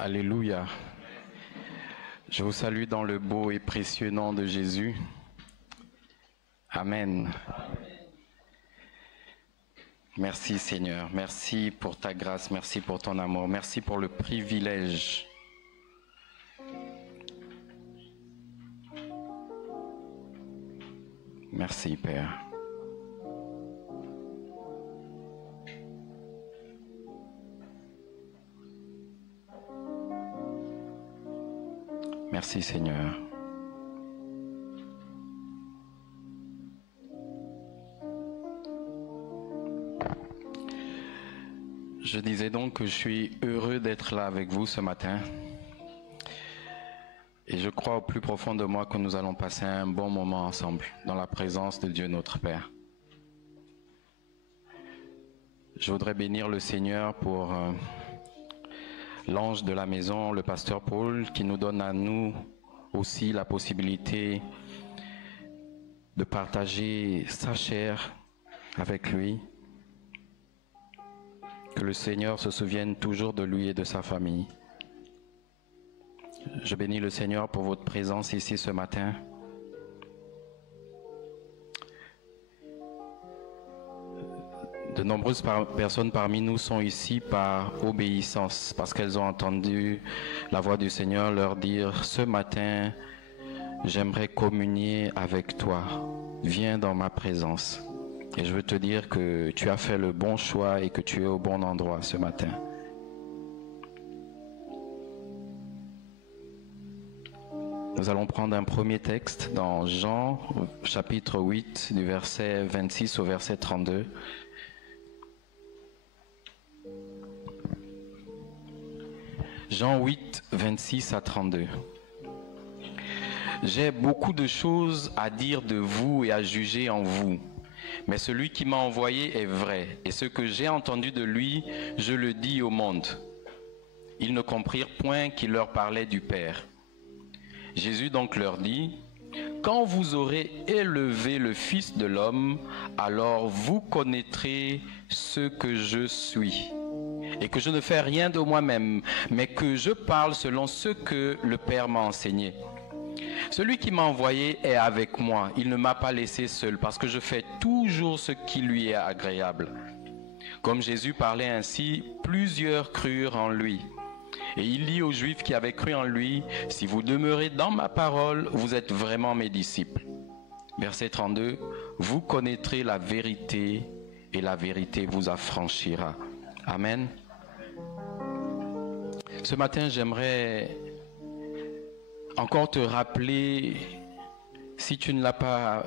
Alléluia. Je vous salue dans le beau et précieux nom de Jésus. Amen. Merci Seigneur, merci pour ta grâce, merci pour ton amour, merci pour le privilège merci Père. Merci Seigneur. Je disais donc que je suis heureux d'être là avec vous ce matin. Et je crois au plus profond de moi que nous allons passer un bon moment ensemble, dans la présence de Dieu notre Père. Je voudrais bénir le Seigneur pour l'ange de la maison, le pasteur Paul, qui nous donne à nous aussi la possibilité de partager sa chair avec lui. Que le Seigneur se souvienne toujours de lui et de sa famille. Je bénis le Seigneur pour votre présence ici ce matin. De nombreuses personnes parmi nous sont ici par obéissance, parce qu'elles ont entendu la voix du Seigneur leur dire « Ce matin, j'aimerais communier avec toi. Viens dans ma présence. » Et je veux te dire que tu as fait le bon choix et que tu es au bon endroit ce matin. Nous allons prendre un premier texte dans Jean, chapitre 8, du verset 26 au verset 32. Jean 8, 26 à 32. J'ai beaucoup de choses à dire de vous et à juger en vous. Mais celui qui m'a envoyé est vrai, et ce que j'ai entendu de lui, je le dis au monde. Ils ne comprirent point qu'il leur parlait du Père. Jésus donc leur dit, « Quand vous aurez élevé le Fils de l'homme, alors vous connaîtrez ce que je suis, et que je ne fais rien de moi-même, mais que je parle selon ce que le Père m'a enseigné. Celui qui m'a envoyé est avec moi, il ne m'a pas laissé seul, parce que je fais toujours ce qui lui est agréable. » Comme Jésus parlait ainsi, plusieurs crurent en lui. Et il dit aux Juifs qui avaient cru en lui, « Si vous demeurez dans ma parole, vous êtes vraiment mes disciples. » Verset 32, « Vous connaîtrez la vérité, et la vérité vous affranchira. » Amen. Ce matin, j'aimerais encore te rappeler, si tu ne l'as pas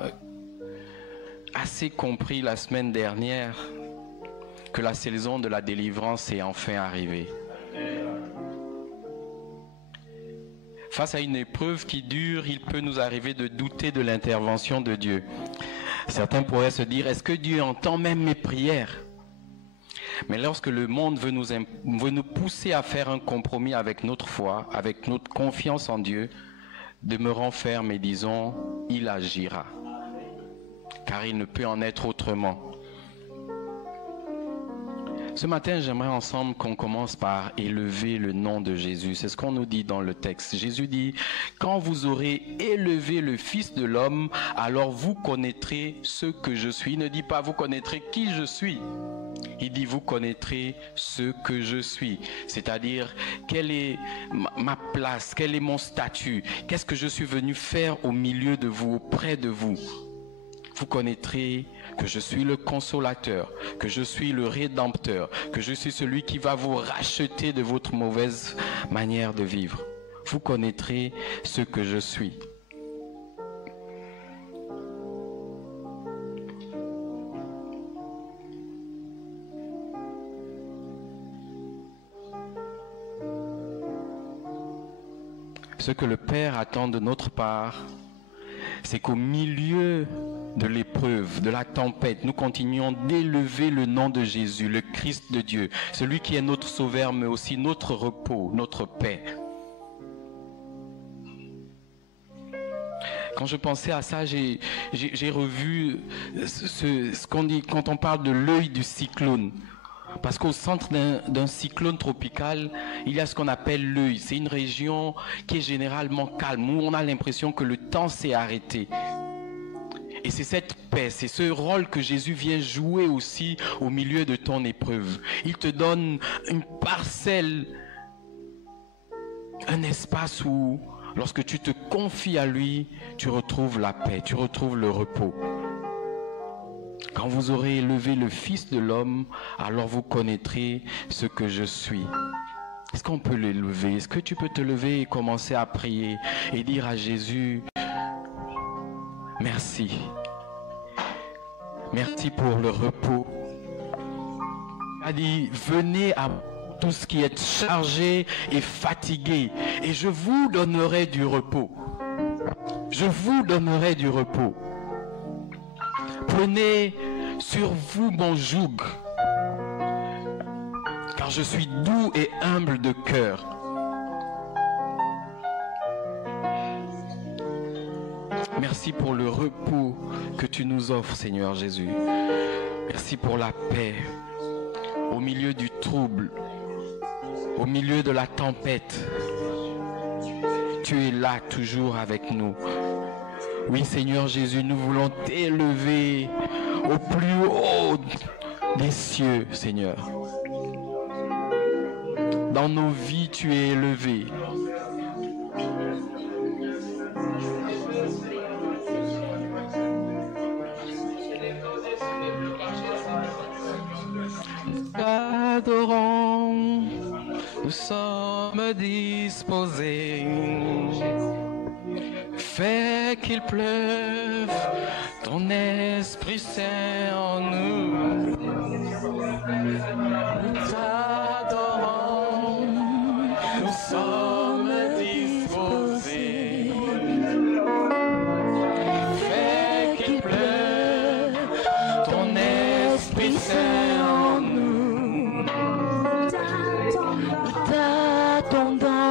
assez compris la semaine dernière, que la saison de la délivrance est enfin arrivée. Face à une épreuve qui dure, il peut nous arriver de douter de l'intervention de Dieu. Certains pourraient se dire, est-ce que Dieu entend même mes prières? Mais lorsque le monde veut nous pousser à faire un compromis avec notre foi, avec notre confiance en Dieu, demeurons fermes et disons, il agira. Car il ne peut en être autrement. Ce matin, j'aimerais ensemble qu'on commence par élever le nom de Jésus. C'est ce qu'on nous dit dans le texte. Jésus dit, quand vous aurez élevé le Fils de l'homme, alors vous connaîtrez ce que je suis. Il ne dit pas vous connaîtrez qui je suis. Il dit vous connaîtrez ce que je suis. C'est-à-dire, quelle est ma place, quel est mon statut, qu'est-ce que je suis venu faire au milieu de vous, auprès de vous. Vous connaîtrez que je suis le consolateur, que je suis le rédempteur, que je suis celui qui va vous racheter de votre mauvaise manière de vivre. Vous connaîtrez ce que je suis. Ce que le Père attend de notre part, c'est qu'au milieu de l'épreuve, de la tempête, nous continuons d'élever le nom de Jésus, le Christ de Dieu, celui qui est notre sauveur, mais aussi notre repos, notre paix. Quand je pensais à ça, j'ai revu ce qu'on dit quand on parle de l'œil du cyclone. Parce qu'au centre d'un cyclone tropical, il y a ce qu'on appelle l'œil. C'est une région qui est généralement calme, où on a l'impression que le temps s'est arrêté. Et c'est cette paix, c'est ce rôle que Jésus vient jouer aussi au milieu de ton épreuve. Il te donne une parcelle, un espace où, lorsque tu te confies à lui, tu retrouves la paix, tu retrouves le repos. Quand vous aurez élevé le Fils de l'homme, alors vous connaîtrez ce que je suis. Est-ce qu'on peut l'élever? Est-ce que tu peux te lever et commencer à prier et dire à Jésus, merci. Merci pour le repos. Il a dit, venez à tous qui êtes chargés et fatigués, et je vous donnerai du repos. Je vous donnerai du repos. Prenez sur vous mon joug, car je suis doux et humble de cœur. Merci pour le repos que tu nous offres, Seigneur Jésus. Merci pour la paix au milieu du trouble, au milieu de la tempête. Tu es là toujours avec nous. Oui, Seigneur Jésus, nous voulons t'élever au plus haut des cieux, Seigneur. Dans nos vies, tu es élevé. Adorons, nous sommes disposés. Fais qu'il pleuve ton Esprit Saint en nous. Nous t'adorons, nous sommes disposés. Fais qu'il pleuve ton Esprit Saint en nous. Nous t'attendons,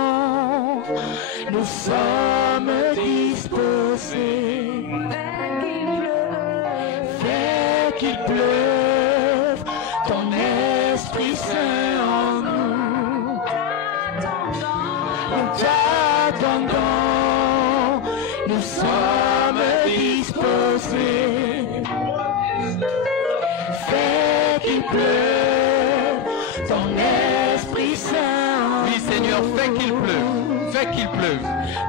nous sommes disposés. Fais qu'il pleuve ton Esprit Saint en nous. Nous t'attendons, nous sommes disposés. Fais qu'il pleuve ton Esprit Saint en nous. Oui, Seigneur, fais qu'il pleuve, fais qu'il pleuve.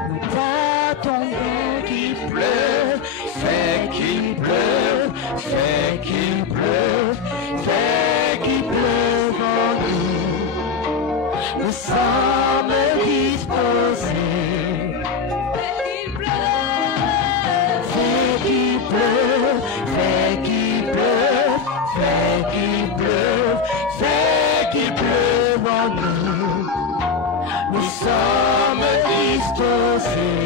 Nous t'attendons qu'il pleuve, fais qu'il pleuve, fais qu'il pleuve, fais qu'il pleuve en nous. Nous sommes disposés. Fais qu'il pleuve, fais qu'il pleuve, fais qu'il pleuve, fais qu'il pleuve, fais qu'il pleuve en nous. Nous sommes disposés.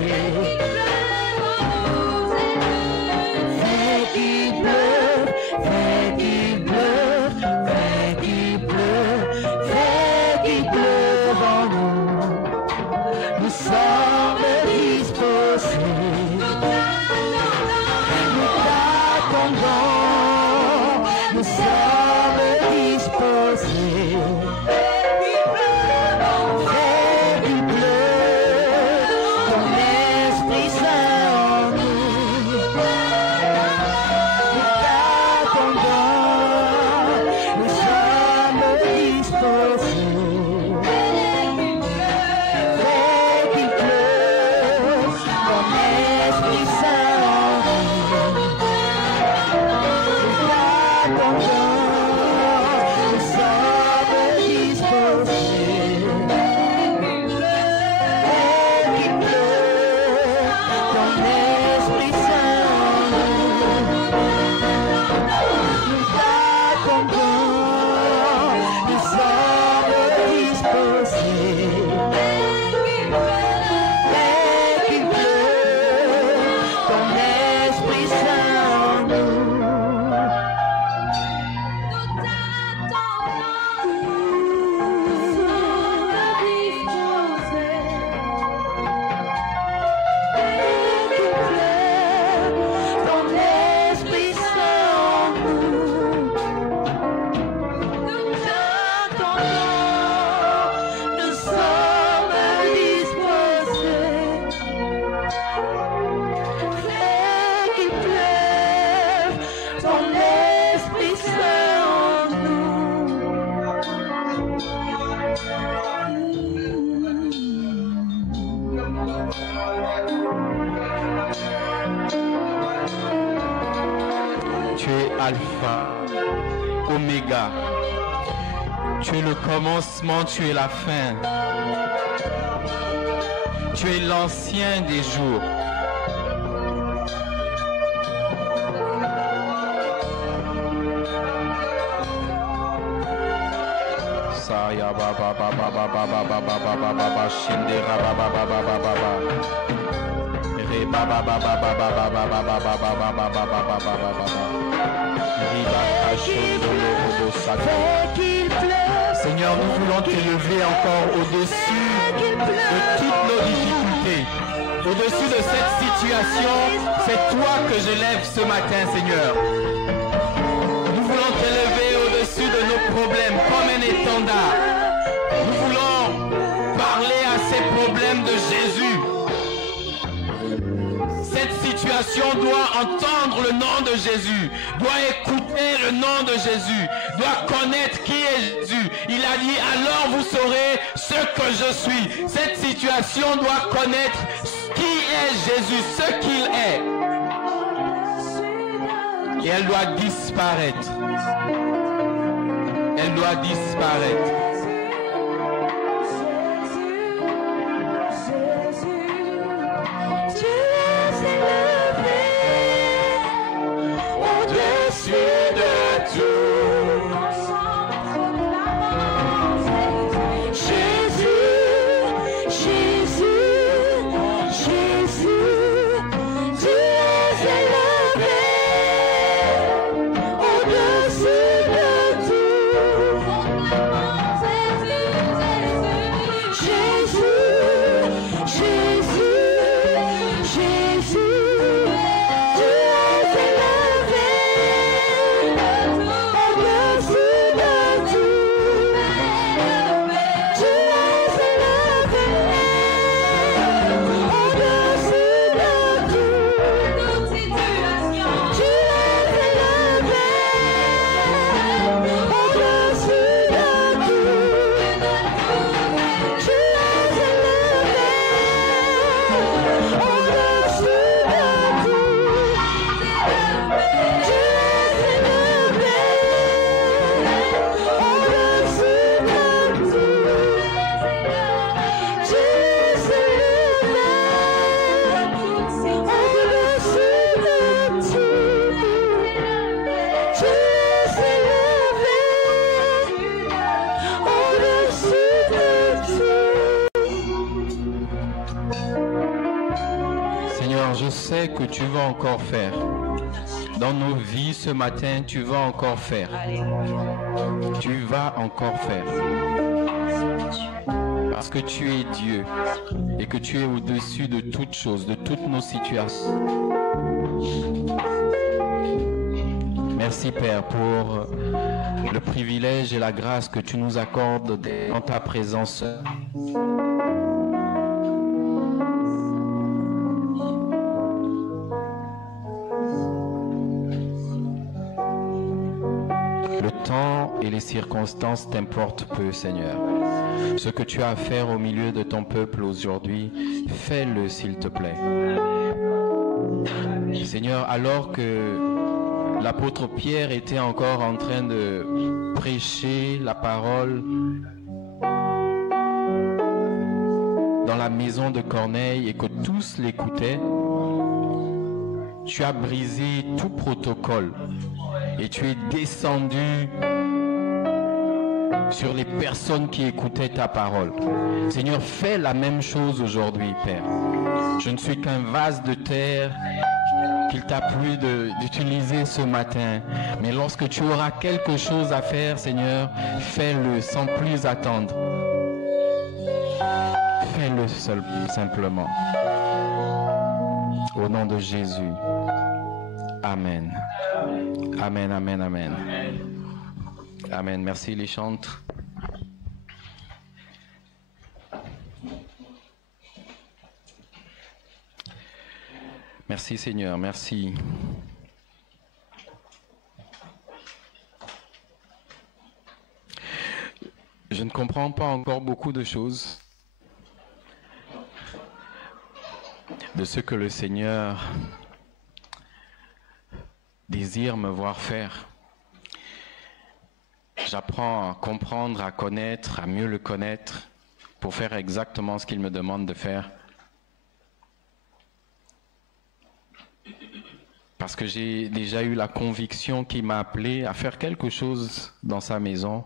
Fais qu'il pleuve, fais qu'il pleuve, fais qu'il pleuve, fais qu'il pleuve en nous. Nous sommes disposés. Nous t'attendons, nous sommes disposés. Alpha, Oméga. Tu es le commencement, tu es la fin. Tu es l'ancien des jours. Saya baba baba baba baba baba baba shindera baba baba baba baba re baba baba baba baba baba baba baba baba baba baba riba kashondolo robo saka. Seigneur, nous voulons t'élever encore au-dessus de toutes nos difficultés, au-dessus de cette situation. C'est toi que je lève ce matin, Seigneur. Nous voulons t'élever au-dessus de nos problèmes comme un étendard. Nous voulons parler à ces problèmes de Jésus. Cette situation doit entendre le nom de Jésus, doit écouter le nom de Jésus, doit connaître qui est Jésus. Il a dit, alors vous saurez ce que je suis. Cette situation doit connaître qui est Jésus, ce qu'il est. Et elle doit disparaître. Elle doit disparaître. Que tu vas encore faire dans nos vies ce matin, tu vas encore faire. Tu vas encore faire. Parce que tu es Dieu et que tu es au-dessus de toutes choses, de toutes nos situations. Merci Père pour le privilège et la grâce que tu nous accordes dans ta présence. Et les circonstances t'importent peu, Seigneur. Ce que tu as à faire au milieu de ton peuple aujourd'hui, fais-le s'il te plaît. Seigneur, alors que l'apôtre Pierre était encore en train de prêcher la parole dans la maison de Corneille et que tous l'écoutaient, tu as brisé tout protocole et tu es descendu sur les personnes qui écoutaient ta parole. Seigneur, fais la même chose aujourd'hui, Père. Je ne suis qu'un vase de terre qu'il t'a plu d'utiliser ce matin. Mais lorsque tu auras quelque chose à faire, Seigneur, fais-le sans plus attendre. Fais-le simplement. Au nom de Jésus. Amen. Amen, amen, amen. Amen. Merci les chantres. Merci Seigneur, merci. Je ne comprends pas encore beaucoup de choses de ce que le Seigneur désire me voir faire. J'apprends à comprendre, à connaître, à mieux le connaître pour faire exactement ce qu'il me demande de faire. Parce que j'ai déjà eu la conviction qu'il m'a appelé à faire quelque chose dans sa maison.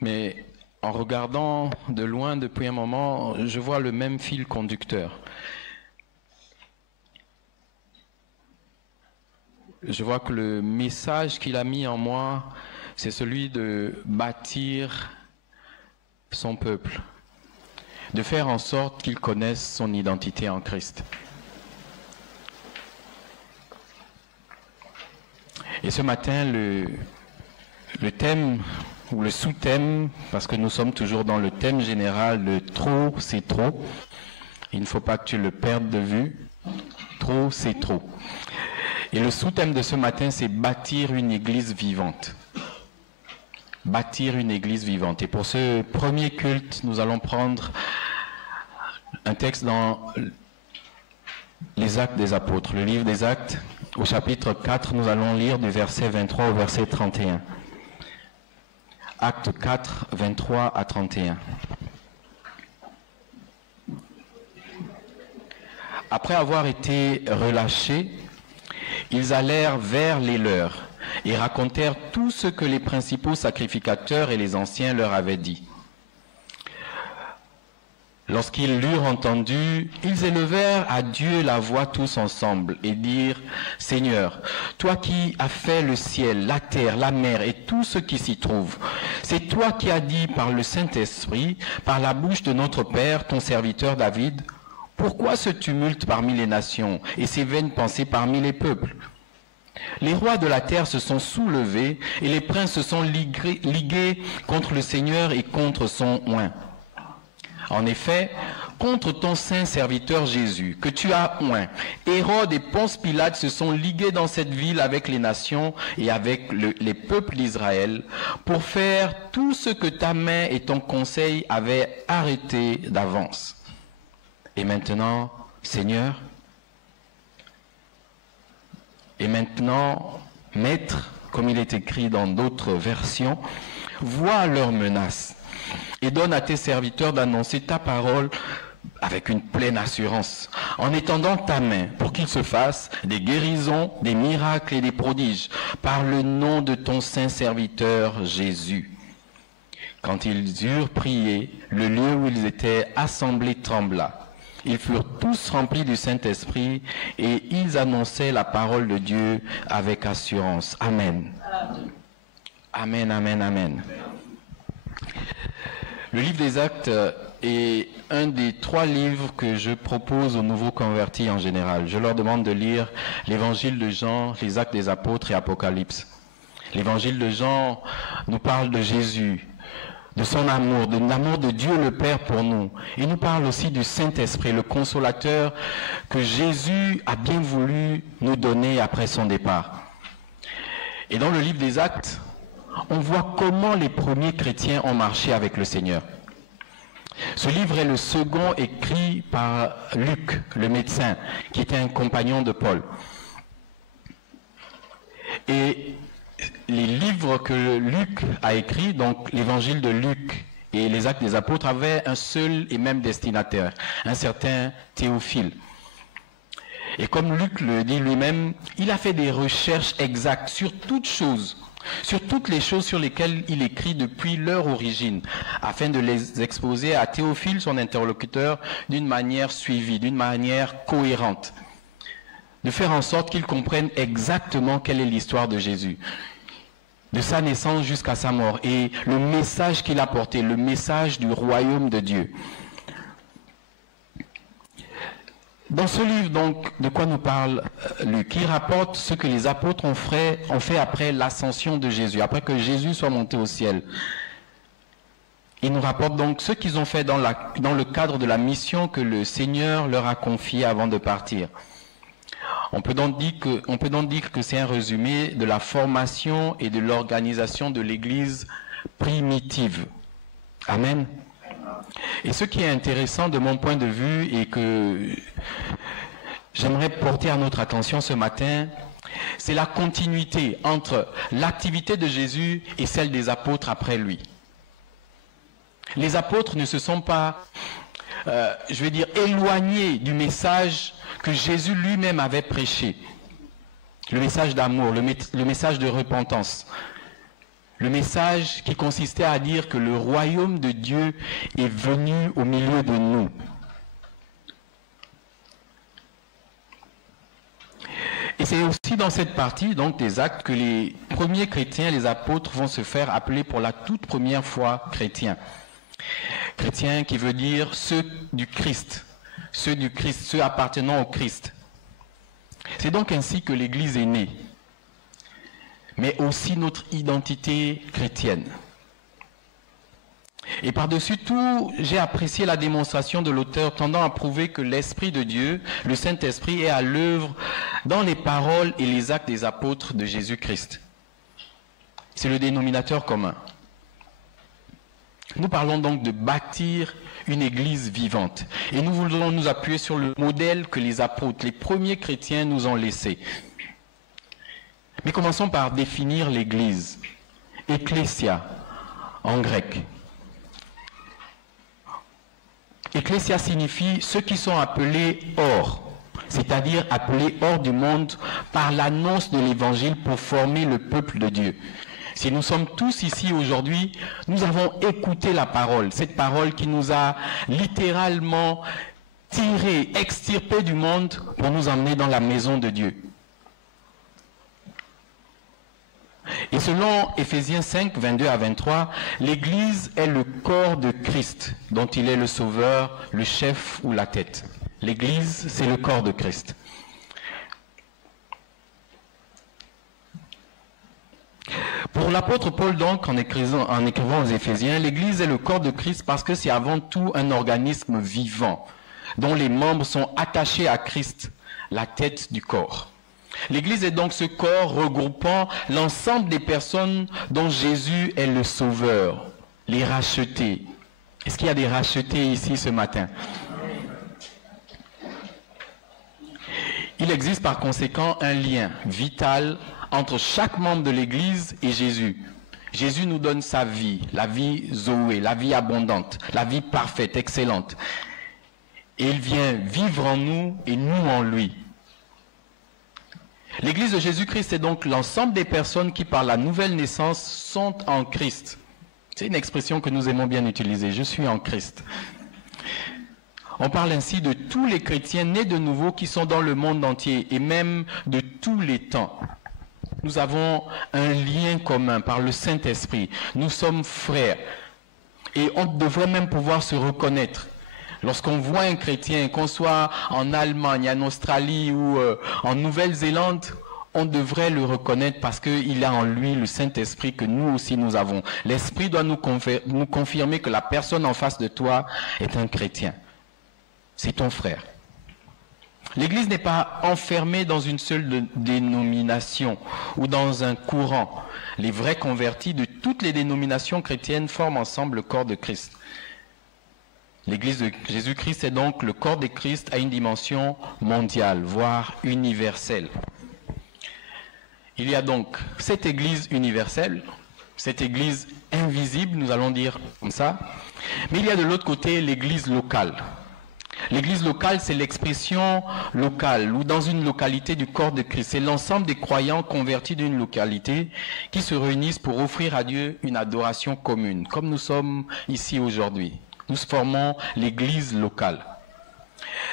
Mais en regardant de loin depuis un moment, je vois le même fil conducteur. Je vois que le message qu'il a mis en moi, c'est celui de bâtir son peuple, de faire en sorte qu'il connaisse son identité en Christ. Et ce matin, le thème ou le sous-thème, parce que nous sommes toujours dans le thème général de trop, c'est trop. Il ne faut pas que tu le perdes de vue. Trop, c'est trop. Et le sous-thème de ce matin, c'est bâtir une église vivante. Bâtir une église vivante. Et pour ce premier culte, nous allons prendre un texte dans les Actes des Apôtres. Le livre des Actes, au chapitre 4, nous allons lire du verset 23 au verset 31. Acte 4, 23 à 31. Après avoir été relâchés, ils allèrent vers les leurs et racontèrent tout ce que les principaux sacrificateurs et les anciens leur avaient dit. Lorsqu'ils l'eurent entendu, ils élevèrent à Dieu la voix tous ensemble et dirent : Seigneur, toi qui as fait le ciel, la terre, la mer et tout ce qui s'y trouve, c'est toi qui as dit par le Saint-Esprit, par la bouche de notre Père, ton serviteur David, pourquoi ce tumulte parmi les nations et ces vaines pensées parmi les peuples ? Les rois de la terre se sont soulevés et les princes se sont ligués contre le Seigneur et contre son oint. En effet, contre ton saint serviteur Jésus, que tu as oint, Hérode et Ponce Pilate se sont ligués dans cette ville avec les nations et avec les peuples d'Israël pour faire tout ce que ta main et ton conseil avaient arrêté d'avance. Et maintenant, Seigneur, Maître, comme il est écrit dans d'autres versions, vois leurs menaces et donne à tes serviteurs d'annoncer ta parole avec une pleine assurance, en étendant ta main pour qu'il se fasse des guérisons, des miracles et des prodiges, par le nom de ton saint serviteur Jésus. Quand ils eurent prié, le lieu où ils étaient assemblés trembla. Ils furent tous remplis du Saint-Esprit et ils annonçaient la parole de Dieu avec assurance. Amen. Amen, amen, amen. Le livre des Actes est un des 3 livres que je propose aux nouveaux convertis en général. Je leur demande de lire l'Évangile de Jean, les Actes des Apôtres et Apocalypse. L'Évangile de Jean nous parle de Jésus, de son amour, de l'amour de Dieu le Père pour nous. Il nous parle aussi du Saint-Esprit, le consolateur que Jésus a bien voulu nous donner après son départ. Et dans le livre des Actes, on voit comment les premiers chrétiens ont marché avec le Seigneur. Ce livre est le second écrit par Luc, le médecin, qui était un compagnon de Paul. Et les livres que Luc a écrits, donc l'évangile de Luc et les Actes des Apôtres, avaient un seul et même destinataire, un certain Théophile. Et comme Luc le dit lui-même, il a fait des recherches exactes sur toutes les choses sur lesquelles il écrit depuis leur origine, afin de les exposer à Théophile, son interlocuteur, d'une manière suivie, d'une manière cohérente, de faire en sorte qu'il comprenne exactement quelle est l'histoire de Jésus, de sa naissance jusqu'à sa mort, et le message qu'il a porté, le message du royaume de Dieu. Dans ce livre, donc, de quoi nous parle Luc? Il rapporte ce que les apôtres ont fait après l'ascension de Jésus, après que Jésus soit monté au ciel. Il nous rapporte donc ce qu'ils ont fait dans le cadre de la mission que le Seigneur leur a confiée avant de partir. On peut donc dire que c'est un résumé de la formation et de l'organisation de l'Église primitive. Amen. Et ce qui est intéressant de mon point de vue et que j'aimerais porter à notre attention ce matin, c'est la continuité entre l'activité de Jésus et celle des apôtres après lui. Les apôtres ne se sont pas, éloignés du message que Jésus lui-même avait prêché. Le message d'amour, le message de repentance. Le message qui consistait à dire que le royaume de Dieu est venu au milieu de nous. Et c'est aussi dans cette partie donc des actes que les premiers chrétiens, les apôtres, vont se faire appeler pour la toute première fois chrétiens. Chrétiens qui veut dire ceux du Christ, ceux appartenant au Christ. C'est donc ainsi que l'Église est née, mais aussi notre identité chrétienne. Et par-dessus tout, j'ai apprécié la démonstration de l'auteur tendant à prouver que l'Esprit de Dieu, le Saint-Esprit, est à l'œuvre dans les paroles et les actes des apôtres de Jésus-Christ. C'est le dénominateur commun. Nous parlons donc de bâtir une église vivante. Et nous voulons nous appuyer sur le modèle que les apôtres, les premiers chrétiens, nous ont laissé. Mais commençons par définir l'église. Ecclésia, en grec. Ecclésia signifie ceux qui sont appelés hors, c'est-à-dire appelés hors du monde par l'annonce de l'évangile pour former le peuple de Dieu. Si nous sommes tous ici aujourd'hui, nous avons écouté la parole, cette parole qui nous a littéralement tirés, extirpés du monde pour nous emmener dans la maison de Dieu. Et selon Éphésiens 5, 22 à 23, l'Église est le corps de Christ, dont il est le sauveur, le chef ou la tête. L'Église, c'est le corps de Christ. Pour l'apôtre Paul, donc, en écrivant aux Éphésiens, l'Église est le corps de Christ parce que c'est avant tout un organisme vivant, dont les membres sont attachés à Christ, la tête du corps. L'Église est donc ce corps regroupant l'ensemble des personnes dont Jésus est le sauveur, les rachetés. Est-ce qu'il y a des rachetés ici ce matin? Il existe par conséquent un lien vital entre chaque membre de l'Église et Jésus. Jésus nous donne sa vie, la vie Zoé, la vie abondante, la vie parfaite, excellente. Et il vient vivre en nous et nous en lui. L'Église de Jésus-Christ est donc l'ensemble des personnes qui, par la nouvelle naissance, sont en Christ. C'est une expression que nous aimons bien utiliser, je suis en Christ. On parle ainsi de tous les chrétiens nés de nouveau qui sont dans le monde entier et même de tous les temps. Nous avons un lien commun par le Saint-Esprit. Nous sommes frères et on devrait même pouvoir se reconnaître. Lorsqu'on voit un chrétien, qu'on soit en Allemagne, en Australie ou en Nouvelle-Zélande, on devrait le reconnaître parce qu'il a en lui le Saint-Esprit que nous aussi nous avons. L'Esprit doit nous confirmer que la personne en face de toi est un chrétien. C'est ton frère. L'Église n'est pas enfermée dans une seule dénomination ou dans un courant. Les vrais convertis de toutes les dénominations chrétiennes forment ensemble le corps de Christ. L'Église de Jésus-Christ est donc le corps de Christ à une dimension mondiale, voire universelle. Il y a donc cette Église universelle, cette Église invisible, nous allons dire comme ça, mais il y a de l'autre côté l'Église locale. L'Église locale, c'est l'expression locale ou dans une localité du corps de Christ. C'est l'ensemble des croyants convertis d'une localité qui se réunissent pour offrir à Dieu une adoration commune, comme nous sommes ici aujourd'hui. Nous formons l'Église locale.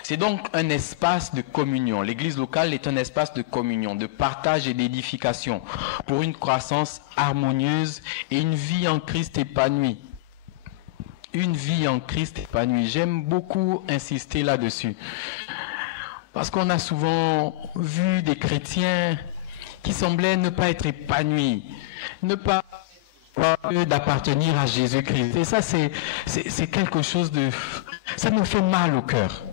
C'est donc un espace de communion. L'Église locale est un espace de communion, de partage et d'édification pour une croissance harmonieuse et une vie en Christ épanouie. Une vie en Christ épanouie. J'aime beaucoup insister là-dessus. Parce qu'on a souvent vu des chrétiens qui semblaient ne pas être épanouis, ne pas d'appartenir à Jésus-Christ. Et ça, c'est quelque chose de... Ça nous fait mal au cœur.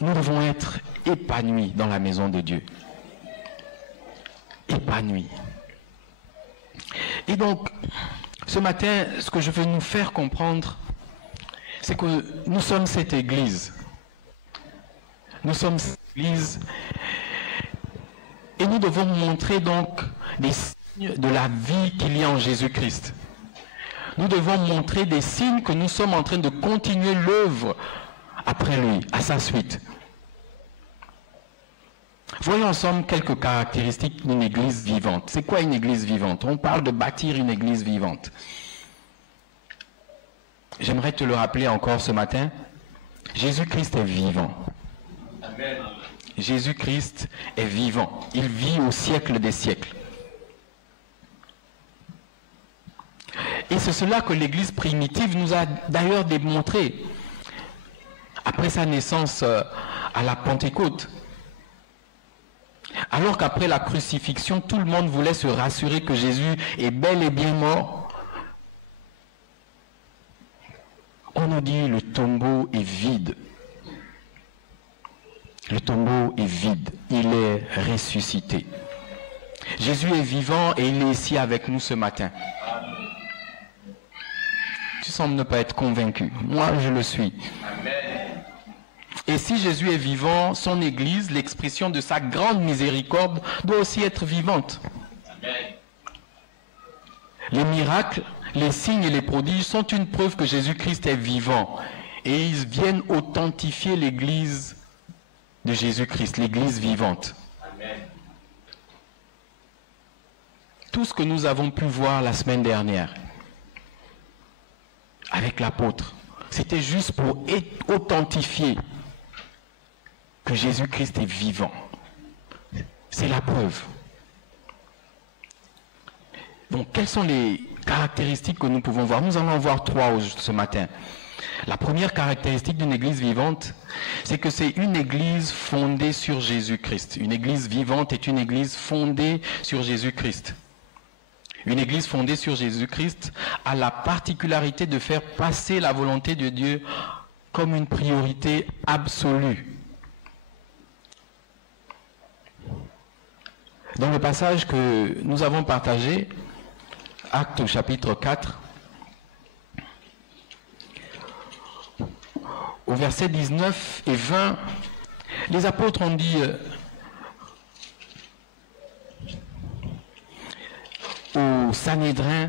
Nous devons être épanouis dans la maison de Dieu. Épanouis. Et donc, ce matin, ce que je veux nous faire comprendre, c'est que nous sommes cette Église. Nous sommes cette Église et nous devons montrer donc des signes de la vie qu'il y a en Jésus-Christ. Nous devons montrer des signes que nous sommes en train de continuer l'œuvre après lui, à sa suite. Voyons ensemble quelques caractéristiques d'une Église vivante. C'est quoi une Église vivante? On parle de bâtir une Église vivante. J'aimerais te le rappeler encore ce matin. Jésus-Christ est vivant. Amen. Jésus-Christ est vivant. Il vit au siècle des siècles. Et c'est cela que l'Église primitive nous a d'ailleurs démontré après sa naissance à la Pentecôte. Alors qu'après la crucifixion, tout le monde voulait se rassurer que Jésus est bel et bien mort, on nous dit le tombeau est vide. Le tombeau est vide. Il est ressuscité. Jésus est vivant et il est ici avec nous ce matin. Tu sembles ne pas être convaincu. Moi, je le suis. Et si Jésus est vivant, son Église, l'expression de sa grande miséricorde, doit aussi être vivante. Les miracles, les signes et les prodiges sont une preuve que Jésus-Christ est vivant. Et ils viennent authentifier l'Église de Jésus-Christ, l'Église vivante. Amen. Tout ce que nous avons pu voir la semaine dernière avec l'apôtre, c'était juste pour authentifier que Jésus-Christ est vivant. C'est la preuve. Donc, quelles sont les caractéristiques que nous pouvons voir? Nous allons en voir 3 ce matin. La première caractéristique d'une église vivante, c'est que c'est une église fondée sur Jésus-Christ. Une église vivante est une église fondée sur Jésus-Christ. Une église fondée sur Jésus-Christ a la particularité de faire passer la volonté de Dieu comme une priorité absolue. Dans le passage que nous avons partagé, Actes au chapitre 4, au verset 19 et 20, les apôtres ont dit au Sanhédrin,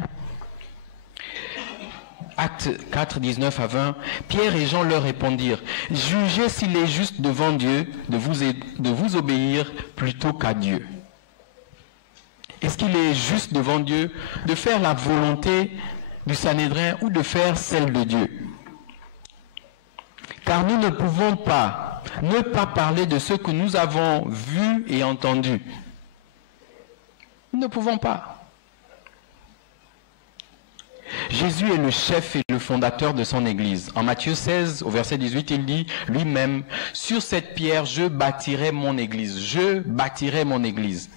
Actes 4, 19 à 20, Pierre et Jean leur répondirent, « Jugez s'il est juste devant Dieu de vous obéir plutôt qu'à Dieu. » Est-ce qu'il est juste devant Dieu de faire la volonté du Sanhédrin ou de faire celle de Dieu? Car nous ne pouvons pas ne pas parler de ce que nous avons vu et entendu. Nous ne pouvons pas. Jésus est le chef et le fondateur de son Église. En Matthieu 16, au verset 18, il dit lui-même, « Sur cette pierre, je bâtirai mon Église. Je bâtirai mon Église. »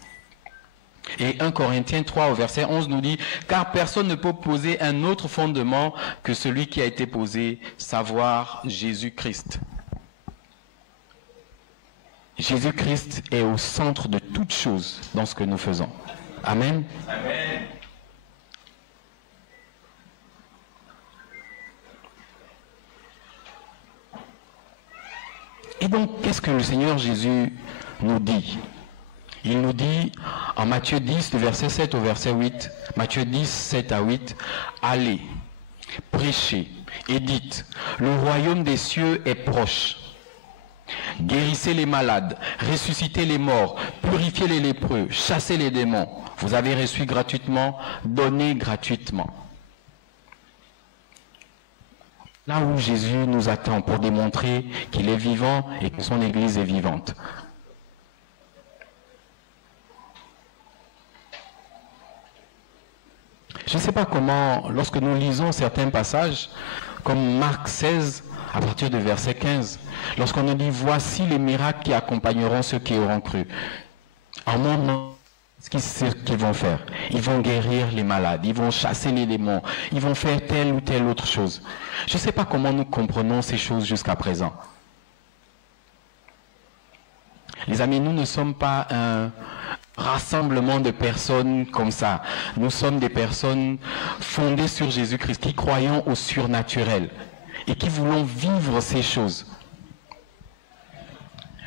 Et 1 Corinthiens 3 au verset 11 nous dit « Car personne ne peut poser un autre fondement que celui qui a été posé, savoir Jésus-Christ. » Jésus-Christ est au centre de toutes choses dans ce que nous faisons. Amen. Amen. Et donc, qu'est-ce que le Seigneur Jésus nous dit? Il nous dit en Matthieu 10, du verset 7 au verset 8, Matthieu 10, 7 à 8, « Allez, prêchez et dites, le royaume des cieux est proche. Guérissez les malades, ressuscitez les morts, purifiez les lépreux, chassez les démons. Vous avez reçu gratuitement, donnez gratuitement. » Là où Jésus nous attend pour démontrer qu'il est vivant et que son Église est vivante. Je ne sais pas comment, lorsque nous lisons certains passages, comme Marc 16, à partir du verset 15, lorsqu'on nous dit « Voici les miracles qui accompagneront ceux qui auront cru ». En mon nom, ce qu'ils vont faire. Ils vont guérir les malades, ils vont chasser les démons, ils vont faire telle ou telle autre chose. Je ne sais pas comment nous comprenons ces choses jusqu'à présent. Les amis, nous ne sommes pas un rassemblement de personnes comme ça. Nous sommes des personnes fondées sur Jésus-Christ, qui croyons au surnaturel et qui voulons vivre ces choses.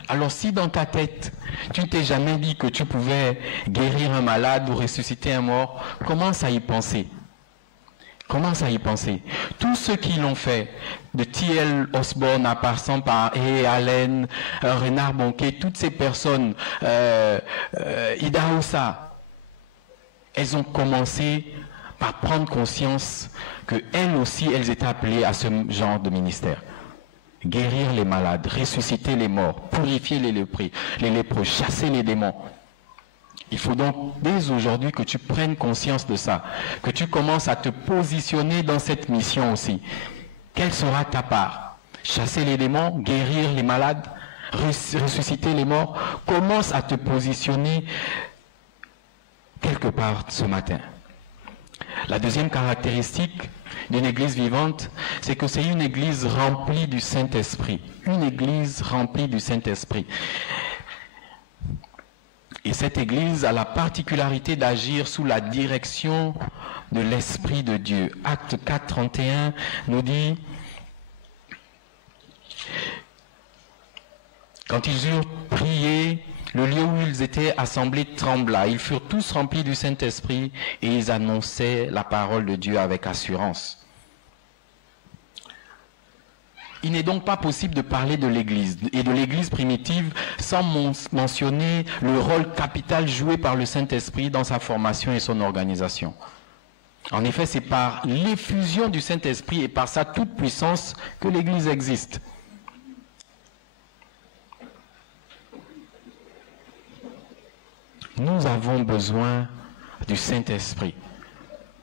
Alors si dans ta tête, tu ne t'es jamais dit que tu pouvais guérir un malade ou ressusciter un mort, commence à y penser. Commence à y penser. Tous ceux qui l'ont fait, de T.L. Osborne à passant par A. Allen, Renard Bonquet, toutes ces personnes, Ida Ossa, elles ont commencé par prendre conscience qu'elles aussi, elles étaient appelées à ce genre de ministère. Guérir les malades, ressusciter les morts, purifier les lépreux, chasser les démons. Il faut donc dès aujourd'hui que tu prennes conscience de ça, que tu commences à te positionner dans cette mission aussi. Quelle sera ta part? Chasser les démons, guérir les malades, ressusciter les morts. Commence à te positionner quelque part ce matin. La deuxième caractéristique d'une église vivante, c'est que c'est une église remplie du Saint-Esprit. Une église remplie du Saint-Esprit. Et cette église a la particularité d'agir sous la direction de l'Esprit de Dieu. Acte 4, 31 nous dit, quand ils eurent prié, le lieu où ils étaient assemblés trembla. Ils furent tous remplis du Saint-Esprit et ils annonçaient la parole de Dieu avec assurance. Il n'est donc pas possible de parler de l'Église et de l'Église primitive sans mentionner le rôle capital joué par le Saint-Esprit dans sa formation et son organisation. En effet, c'est par l'effusion du Saint-Esprit et par sa toute-puissance que l'Église existe. Nous avons besoin du Saint-Esprit.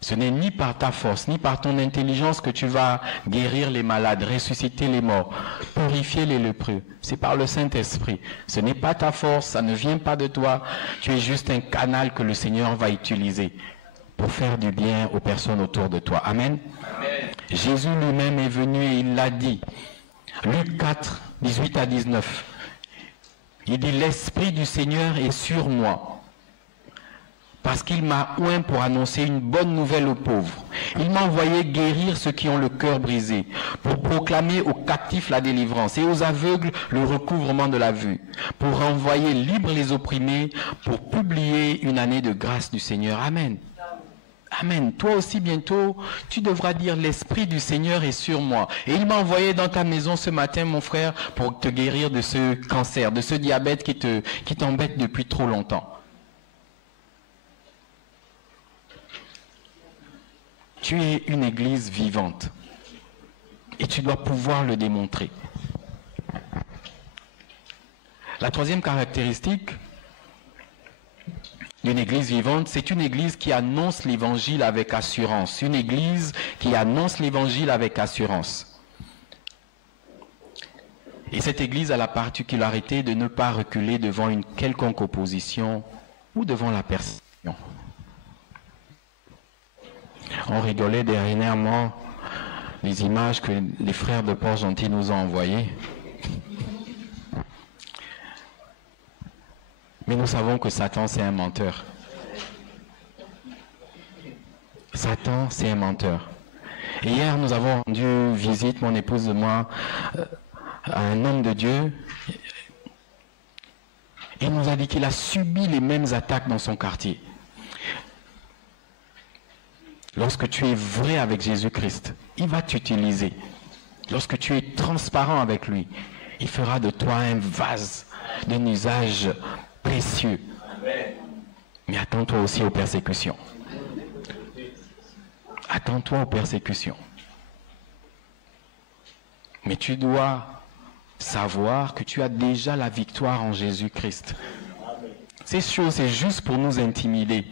Ce n'est ni par ta force, ni par ton intelligence que tu vas guérir les malades, ressusciter les morts, purifier les lépreux. C'est par le Saint-Esprit. Ce n'est pas ta force, ça ne vient pas de toi. Tu es juste un canal que le Seigneur va utiliser pour faire du bien aux personnes autour de toi. Amen. Amen. Jésus lui-même est venu et il l'a dit. Luc 4, 18 à 19. Il dit, l'Esprit du Seigneur est sur moi, parce qu'il m'a oint pour annoncer une bonne nouvelle aux pauvres. Il m'a envoyé guérir ceux qui ont le cœur brisé, pour proclamer aux captifs la délivrance et aux aveugles le recouvrement de la vue, pour renvoyer libres les opprimés, pour publier une année de grâce du Seigneur. Amen. Amen. Toi aussi bientôt, tu devras dire l'Esprit du Seigneur est sur moi. Et il m'a envoyé dans ta maison ce matin, mon frère, pour te guérir de ce cancer, de ce diabète qui t'embête depuis trop longtemps. Tu es une église vivante et tu dois pouvoir le démontrer. La troisième caractéristique d'une église vivante, c'est une église qui annonce l'évangile avec assurance. Une église qui annonce l'évangile avec assurance. Et cette église a la particularité de ne pas reculer devant une quelconque opposition ou devant la persécution. On rigolait dernièrement les images que les frères de Port-Gentil nous ont envoyées. Mais nous savons que Satan, c'est un menteur. Satan, c'est un menteur. Et hier, nous avons rendu visite, mon épouse et moi, à un homme de Dieu. Et il nous a dit qu'il a subi les mêmes attaques dans son quartier. Lorsque tu es vrai avec Jésus-Christ, il va t'utiliser. Lorsque tu es transparent avec lui, il fera de toi un vase d'un usage précieux. Mais attends-toi aussi aux persécutions. Attends-toi aux persécutions. Mais tu dois savoir que tu as déjà la victoire en Jésus-Christ. Ces choses, c'est juste pour nous intimider.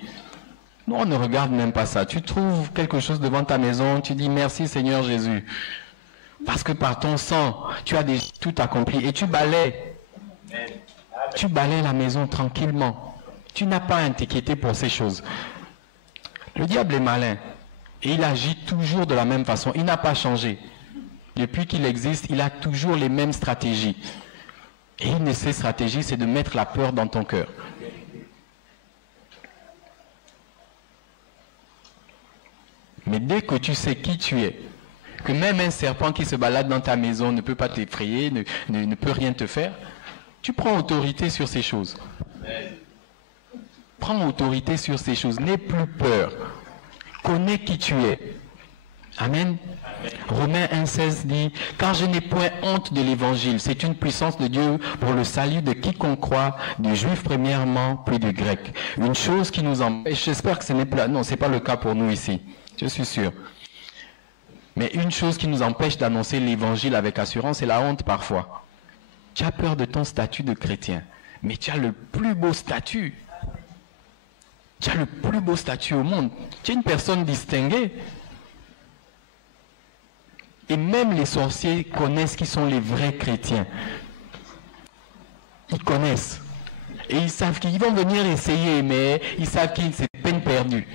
Nous, on ne regarde même pas ça. Tu trouves quelque chose devant ta maison, tu dis merci Seigneur Jésus. Parce que par ton sang, tu as déjà tout accompli. Et tu balaies. Tu balaies la maison tranquillement. Tu n'as pas à t'inquiéter pour ces choses. Le diable est malin. Et il agit toujours de la même façon. Il n'a pas changé. Depuis qu'il existe, il a toujours les mêmes stratégies. Et une de ces stratégies, c'est de mettre la peur dans ton cœur. Mais dès que tu sais qui tu es, que même un serpent qui se balade dans ta maison ne peut pas t'effrayer, ne peut rien te faire, tu prends autorité sur ces choses. Prends autorité sur ces choses. N'aie plus peur. Connais qui tu es. Amen. Romains 1,16 dit, « Car je n'ai point honte de l'évangile. C'est une puissance de Dieu pour le salut de quiconque croit, du juif premièrement, puis du grec. » Une chose qui nous empêche, j'espère que ce n'est pas, non, c'est pas le cas pour nous ici. Je suis sûr. Mais une chose qui nous empêche d'annoncer l'évangile avec assurance, c'est la honte parfois. Tu as peur de ton statut de chrétien, mais tu as le plus beau statut. Tu as le plus beau statut au monde. Tu es une personne distinguée. Et même les sorciers connaissent qui sont les vrais chrétiens. Ils connaissent. Et ils savent qu'ils vont venir essayer, mais ils savent que c'est peine perdue.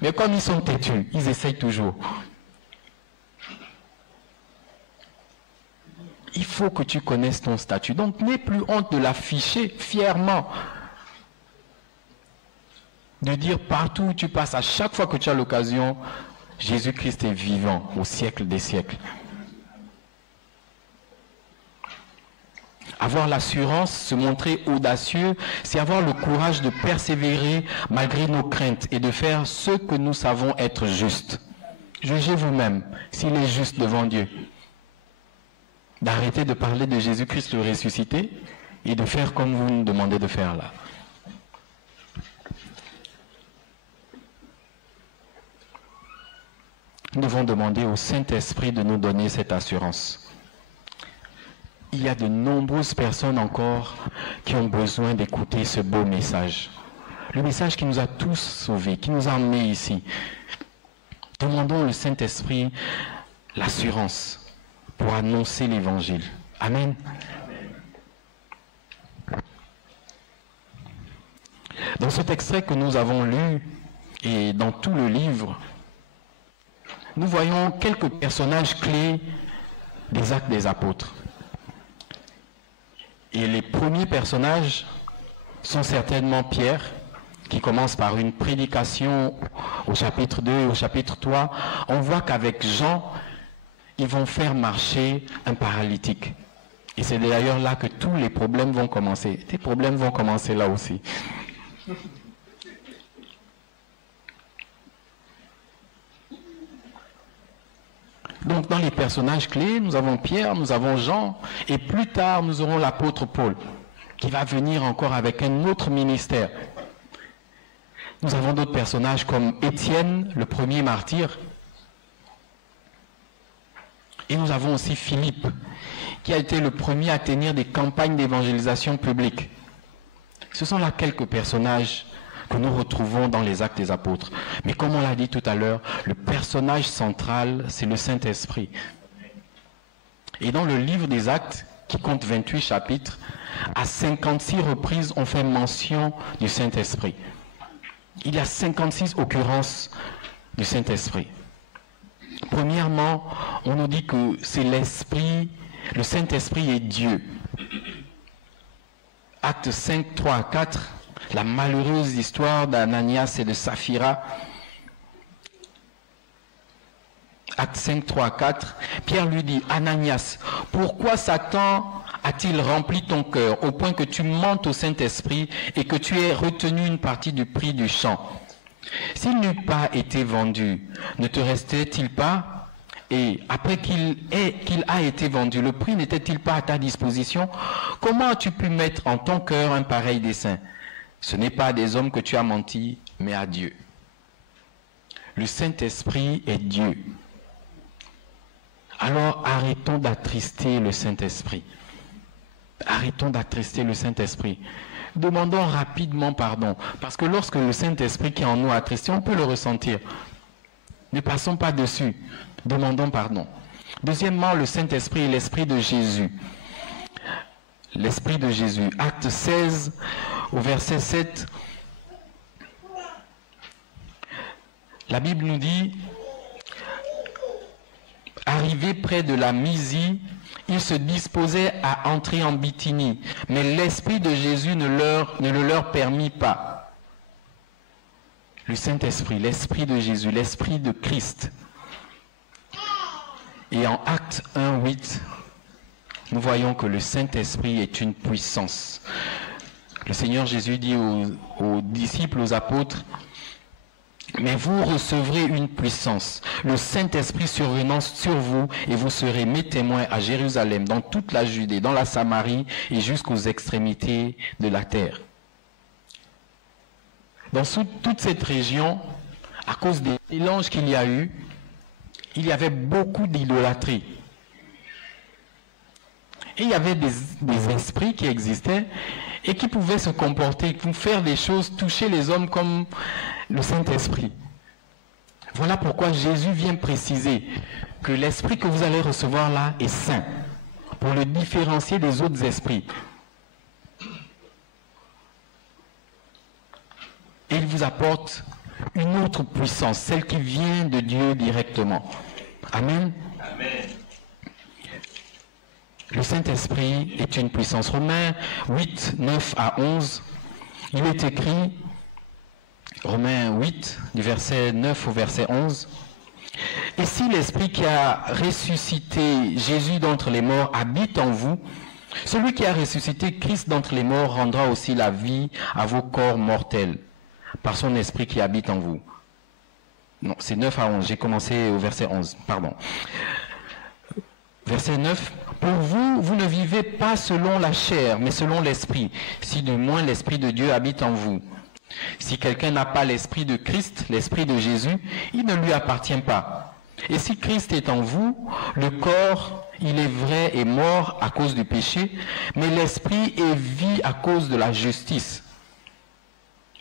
Mais comme ils sont têtus, ils essayent toujours. Il faut que tu connaisses ton statut. Donc, n'aie plus honte de l'afficher fièrement. De dire partout où tu passes, à chaque fois que tu as l'occasion, Jésus-Christ est vivant au siècle des siècles. Avoir l'assurance, se montrer audacieux, c'est avoir le courage de persévérer malgré nos craintes et de faire ce que nous savons être juste. Jugez vous-même s'il est juste devant Dieu. D'arrêter de parler de Jésus-Christ le ressuscité et de faire comme vous nous demandez de faire là. Nous devons demander au Saint-Esprit de nous donner cette assurance. Il y a de nombreuses personnes encore qui ont besoin d'écouter ce beau message. Le message qui nous a tous sauvés, qui nous a emmenés ici. Demandons au Saint-Esprit l'assurance pour annoncer l'Évangile. Amen. Dans cet extrait que nous avons lu, et dans tout le livre, nous voyons quelques personnages clés des Actes des Apôtres. Et les premiers personnages sont certainement Pierre, qui commence par une prédication au chapitre 2 et au chapitre 3. On voit qu'avec Jean, ils vont faire marcher un paralytique. Et c'est d'ailleurs là que tous les problèmes vont commencer. Les problèmes vont commencer là aussi. Donc dans les personnages clés, nous avons Pierre, nous avons Jean, et plus tard nous aurons l'apôtre Paul, qui va venir encore avec un autre ministère. Nous avons d'autres personnages comme Étienne, le premier martyr, et nous avons aussi Philippe, qui a été le premier à tenir des campagnes d'évangélisation publique. Ce sont là quelques personnages que nous retrouvons dans les Actes des Apôtres. Mais comme on l'a dit tout à l'heure, le personnage central, c'est le Saint-Esprit. Et dans le livre des Actes, qui compte 28 chapitres, à 56 reprises, on fait mention du Saint-Esprit. Il y a 56 occurrences du Saint-Esprit. Premièrement, on nous dit que c'est l'Esprit, le Saint-Esprit est Dieu. Actes 5, 3 à 4, la malheureuse histoire d'Ananias et de Saphira. Actes 5, 3 à 4, Pierre lui dit, Ananias, pourquoi Satan a-t-il rempli ton cœur au point que tu mentes au Saint-Esprit et que tu aies retenu une partie du prix du champ? S'il n'eût pas été vendu, ne te restait-il pas? Et après qu'il a été vendu, le prix n'était-il pas à ta disposition? Comment as-tu pu mettre en ton cœur un pareil dessein? Ce n'est pas à des hommes que tu as menti, mais à Dieu. Le Saint-Esprit est Dieu. Alors arrêtons d'attrister le Saint-Esprit. Arrêtons d'attrister le Saint-Esprit. Demandons rapidement pardon. Parce que lorsque le Saint-Esprit qui est en nous a attristé, on peut le ressentir. Ne passons pas dessus. Demandons pardon. Deuxièmement, le Saint-Esprit est l'Esprit de Jésus. L'Esprit de Jésus. Acte 16, au verset 7. La Bible nous dit, arrivé près de la Mysie, ils se disposaient à entrer en Bithynie, mais l'Esprit de Jésus ne le leur permit pas. le Saint-Esprit, l'Esprit de Jésus, l'Esprit de Christ. Et en Actes 1, 8, nous voyons que le Saint-Esprit est une puissance. Le Seigneur Jésus dit aux disciples, aux apôtres, « Mais vous recevrez une puissance, le Saint-Esprit survenant sur vous, et vous serez mes témoins à Jérusalem, dans toute la Judée, dans la Samarie et jusqu'aux extrémités de la terre. » Dans toute cette région, à cause des mélanges qu'il y a eu, il y avait beaucoup d'idolâtrie. Et il y avait des esprits qui existaient et qui pouvaient se comporter, faire des choses, toucher les hommes comme le Saint-Esprit. Voilà pourquoi Jésus vient préciser que l'esprit que vous allez recevoir là est saint, pour le différencier des autres esprits. Et il vous apporte une autre puissance, celle qui vient de Dieu directement. Amen. Amen. Le Saint-Esprit est une puissance. Romains 8, 9 à 11, il est écrit, Romains 8, du verset 9 au verset 11, « Et si l'Esprit qui a ressuscité Jésus d'entre les morts habite en vous, celui qui a ressuscité Christ d'entre les morts rendra aussi la vie à vos corps mortels, par son Esprit qui habite en vous. » Non, c'est 9 à 11, j'ai commencé au verset 11, pardon. Verset 9, « Pour vous, vous ne vivez pas selon la chair, mais selon l'Esprit, si du moins l'Esprit de Dieu habite en vous. Si quelqu'un n'a pas l'Esprit de Christ, l'Esprit de Jésus, il ne lui appartient pas. Et si Christ est en vous, le corps, il est vrai, est mort à cause du péché, mais l'Esprit est vie à cause de la justice. »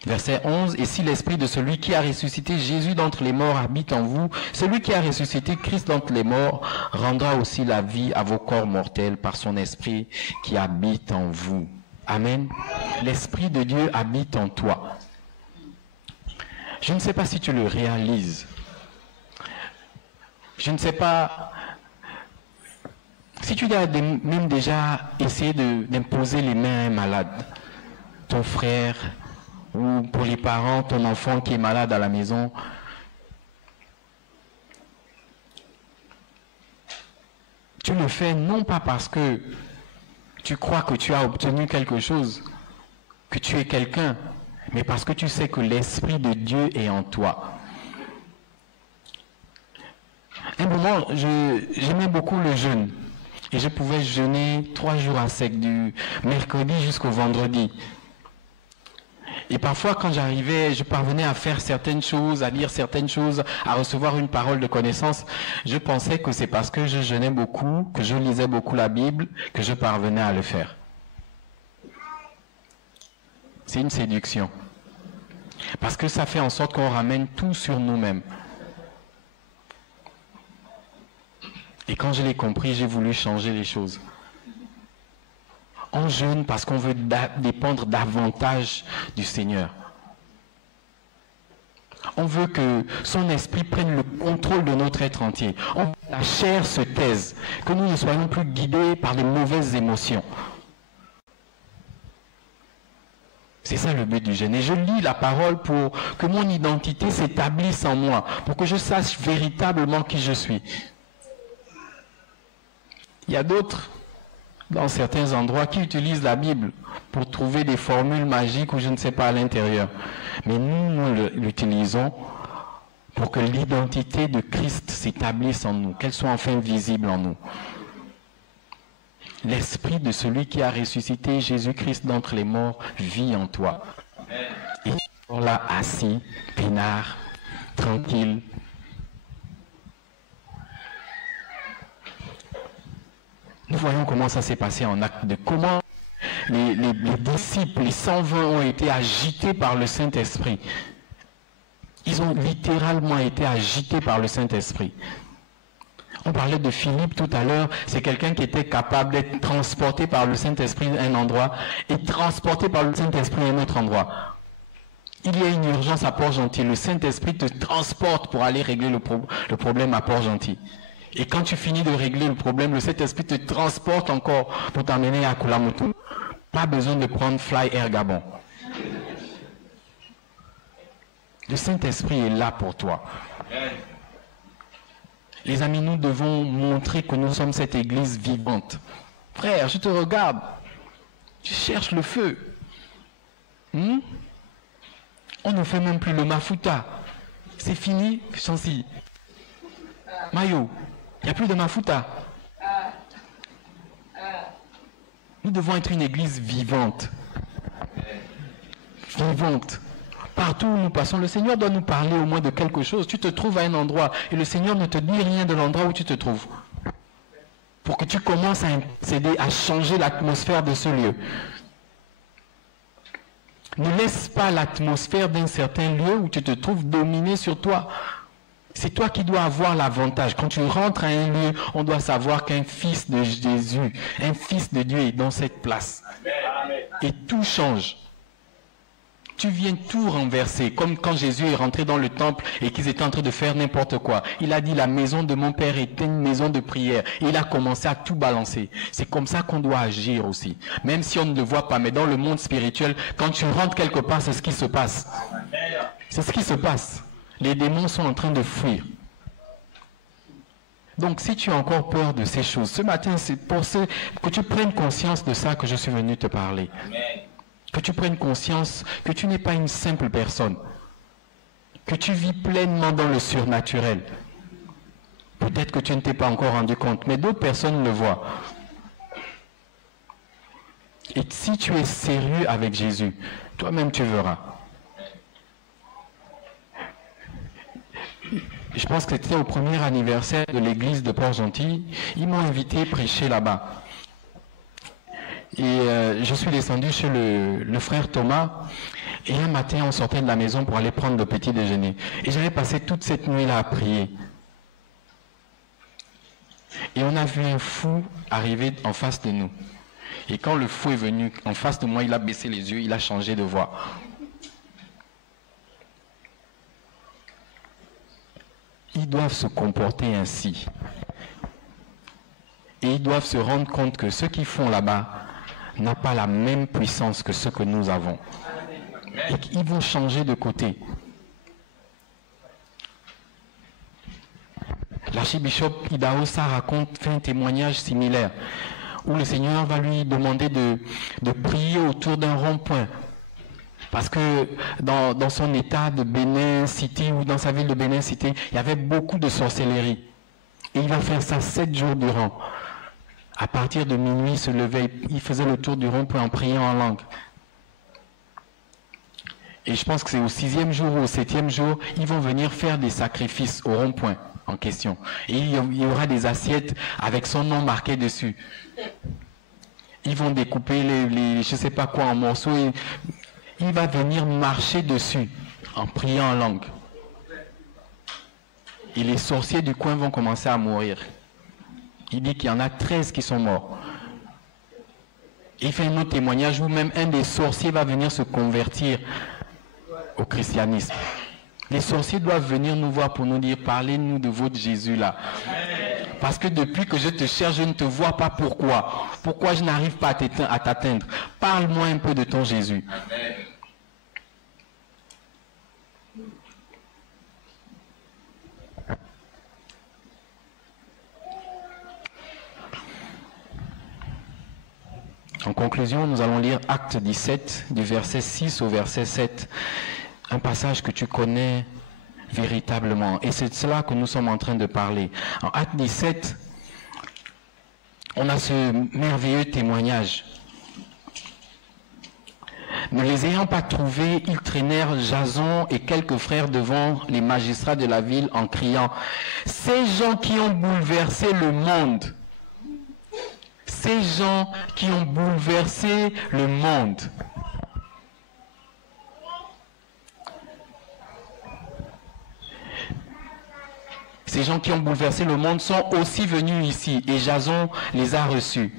Verset 11, « Et si l'Esprit de celui qui a ressuscité Jésus d'entre les morts habite en vous, celui qui a ressuscité Christ d'entre les morts rendra aussi la vie à vos corps mortels par son Esprit qui habite en vous. » Amen. L'Esprit de Dieu habite en toi. Je ne sais pas si tu le réalises. Je ne sais pas si tu as même déjà essayé d'imposer les mains à un malade, ton frère, ou pour les parents, ton enfant qui est malade à la maison. Tu le fais non pas parce que tu crois que tu as obtenu quelque chose, que tu es quelqu'un, mais parce que tu sais que l'Esprit de Dieu est en toi. Un moment, j'aimais beaucoup le jeûne. Et je pouvais jeûner 3 jours à sec, du mercredi jusqu'au vendredi. Et parfois, quand j'arrivais, je parvenais à faire certaines choses, à lire certaines choses, à recevoir une parole de connaissance. Je pensais que c'est parce que je jeûnais beaucoup, que je lisais beaucoup la Bible, que je parvenais à le faire. C'est une séduction. Parce que ça fait en sorte qu'on ramène tout sur nous-mêmes. Et quand je l'ai compris, j'ai voulu changer les choses. On jeûne parce qu'on veut dépendre davantage du Seigneur. On veut que son esprit prenne le contrôle de notre être entier. On veut que la chair se taise, que nous ne soyons plus guidés par les mauvaises émotions. C'est ça le but du jeûne. Et je lis la parole pour que mon identité s'établisse en moi, pour que je sache véritablement qui je suis. Il y a d'autres, dans certains endroits, qui utilisent la Bible pour trouver des formules magiques ou je ne sais pas à l'intérieur. Mais nous l'utilisons pour que l'identité de Christ s'établisse en nous, qu'elle soit enfin visible en nous. L'esprit de celui qui a ressuscité Jésus-Christ d'entre les morts vit en toi. Et tu es là assis, peinard, tranquille. Nous voyons comment ça s'est passé en acte de comment les disciples, les 120 ont été agités par le Saint-Esprit. Ils ont littéralement été agités par le Saint-Esprit. On parlait de Philippe tout à l'heure, c'est quelqu'un qui était capable d'être transporté par le Saint-Esprit à un endroit et transporté par le Saint-Esprit à un autre endroit. Il y a une urgence à Port-Gentil, le Saint-Esprit te transporte pour aller régler le problème à Port-Gentil. Et quand tu finis de régler le problème, le Saint-Esprit te transporte encore pour t'emmener à Kulamoto. Pas besoin de prendre Fly Air Gabon. Le Saint-Esprit est là pour toi. Les amis, nous devons montrer que nous sommes cette église vivante. Frère, je te regarde. Tu cherches le feu. On ne fait même plus le mafuta. C'est fini, Chancy. Mayo, il n'y a plus de mafuta. Nous devons être une église vivante. Vivante. Partout où nous passons, le Seigneur doit nous parler au moins de quelque chose. Tu te trouves à un endroit et le Seigneur ne te dit rien de l'endroit où tu te trouves. Pour que tu commences à s'aider à changer l'atmosphère de ce lieu. Ne laisse pas l'atmosphère d'un certain lieu où tu te trouves dominer sur toi. C'est toi qui dois avoir l'avantage. Quand tu rentres à un lieu, on doit savoir qu'un fils de Jésus, un fils de Dieu est dans cette place. Et tout change. Tu viens tout renverser, comme quand Jésus est rentré dans le temple et qu'ils étaient en train de faire n'importe quoi. Il a dit, la maison de mon Père était une maison de prière. Et il a commencé à tout balancer. C'est comme ça qu'on doit agir aussi. Même si on ne le voit pas, mais dans le monde spirituel, quand tu rentres quelque part, c'est ce qui se passe. C'est ce qui se passe. Les démons sont en train de fuir. Donc si tu as encore peur de ces choses, ce matin, c'est pour que tu prennes conscience de ça que je suis venu te parler. Amen. Que tu prennes conscience que tu n'es pas une simple personne. Que tu vis pleinement dans le surnaturel. Peut-être que tu ne t'es pas encore rendu compte, mais d'autres personnes le voient. Et si tu es sérieux avec Jésus, toi-même tu verras. Je pense que c'était au premier anniversaire de l'église de Port-Gentil. Ils m'ont invité à prêcher là-bas. Et je suis descendu chez le frère Thomas. Et un matin, on sortait de la maison pour aller prendre le petit déjeuner. Et j'avais passé toute cette nuit-là à prier. Et on a vu un fou arriver en face de nous. Et quand le fou est venu en face de moi, il a baissé les yeux, il a changé de voix. Ils doivent se comporter ainsi. Et ils doivent se rendre compte que ceux qui font là-bas n'ont pas la même puissance que ceux que nous avons. Et qu'ils vont changer de côté. L'archibishop Idaosa fait un témoignage similaire, où le Seigneur va lui demander de prier autour d'un rond-point. Parce que dans son état de Bénin City, ou dans sa ville de Bénin City, il y avait beaucoup de sorcellerie. Et il va faire ça 7 jours durant. À partir de minuit, il se levait, il faisait le tour du rond-point en priant en langue. Et je pense que c'est au 6e jour ou au 7e jour, ils vont venir faire des sacrifices au rond-point en question. Et il y aura des assiettes avec son nom marqué dessus. Ils vont découper les je ne sais pas quoi en morceaux. Et il va venir marcher dessus en priant en langue. Et les sorciers du coin vont commencer à mourir. Il dit qu'il y en a 13 qui sont morts. Il fait un autre témoignage où même un des sorciers va venir se convertir au christianisme. Les sorciers doivent venir nous voir pour nous dire, parlez-nous de votre Jésus là. Parce que depuis que je te cherche, je ne te vois pas pourquoi. Pourquoi je n'arrive pas à t'atteindre? Parle-moi un peu de ton Jésus. Amen. En conclusion, nous allons lire Acte 17, du verset 6 au verset 7. Un passage que tu connais véritablement. Et c'est de cela que nous sommes en train de parler. En Acte 17, on a ce merveilleux témoignage. Ne les ayant pas trouvés, ils traînèrent Jason et quelques frères devant les magistrats de la ville en criant « Ces gens qui ont bouleversé le monde !» Ces gens qui ont bouleversé le monde. Ces gens qui ont bouleversé le monde sont aussi venus ici et Jason les a reçus.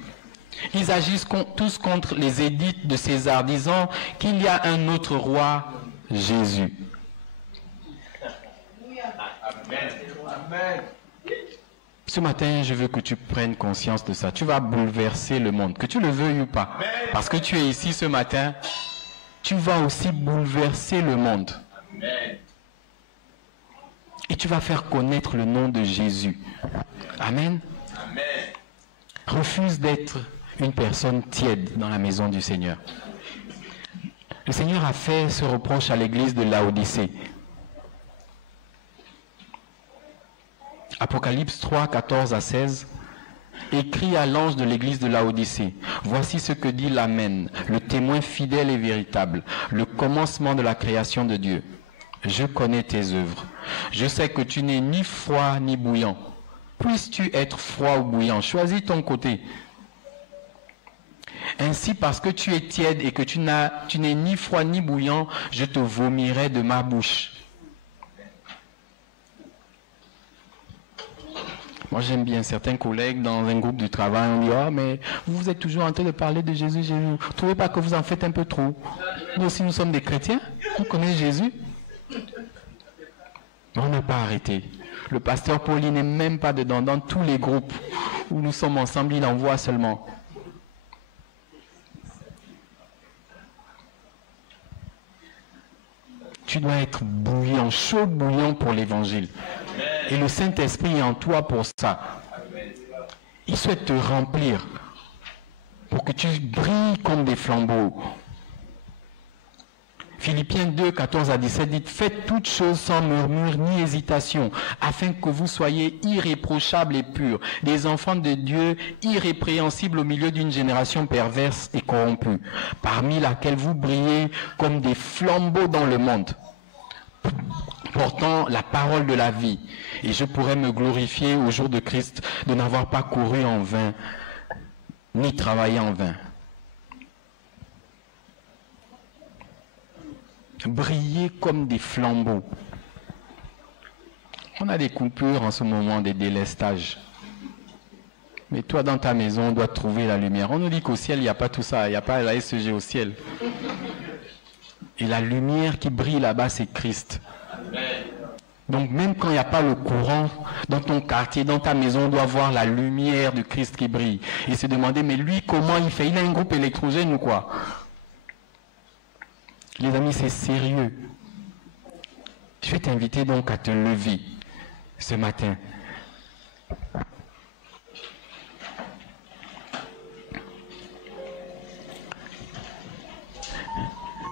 Ils agissent tous contre les édits de César, disant qu'il y a un autre roi, Jésus. Amen. Ce matin, je veux que tu prennes conscience de ça. Tu vas bouleverser le monde, que tu le veuilles ou pas. Parce que tu es ici ce matin, tu vas aussi bouleverser le monde. Et tu vas faire connaître le nom de Jésus. Amen. Amen. Refuse d'être une personne tiède dans la maison du Seigneur. Le Seigneur a fait ce reproche à l'église de Laodicée. Apocalypse 3, 14 à 16. Écrit à l'ange de l'église de Laodicée, voici ce que dit l'Amen, le témoin fidèle et véritable, le commencement de la création de Dieu. Je connais tes œuvres. Je sais que tu n'es ni froid ni bouillant. Puisses-tu être froid ou bouillant? Choisis ton côté. Ainsi, parce que tu es tiède et que tu n'es ni froid ni bouillant, je te vomirai de ma bouche. Moi, j'aime bien certains collègues dans un groupe de travail. On dit, oh, mais vous êtes toujours en train de parler de Jésus, Jésus. Vous ne trouvez pas que vous en faites un peu trop? Nous aussi, nous sommes des chrétiens. On connaît Jésus. On n'a pas arrêté. Le pasteur Paul, il n'est même pas dedans. Dans tous les groupes où nous sommes ensemble, il en voit seulement. Tu dois être bouillant, chaud bouillant pour l'évangile. Et le Saint-Esprit est en toi pour ça. Il souhaite te remplir pour que tu brilles comme des flambeaux. Philippiens 2, 14 à 17 dit, faites toutes choses sans murmure ni hésitation, afin que vous soyez irréprochables et purs, des enfants de Dieu irrépréhensibles au milieu d'une génération perverse et corrompue, parmi laquelle vous brillez comme des flambeaux dans le monde, portant la parole de la vie. Et je pourrais me glorifier au jour de Christ de n'avoir pas couru en vain, ni travaillé en vain. Briller comme des flambeaux. On a des coupures en ce moment, des délestages. Mais toi, dans ta maison, on doit trouver la lumière. On nous dit qu'au ciel, il n'y a pas tout ça. Il n'y a pas la SEG au ciel. Et la lumière qui brille là-bas, c'est Christ. Donc même quand il n'y a pas le courant, dans ton quartier, dans ta maison, on doit voir la lumière de Christ qui brille. Et se demander, mais lui, comment il fait? Il a un groupe électrogène ou quoi? Les amis, c'est sérieux. Je vais t'inviter donc à te lever ce matin.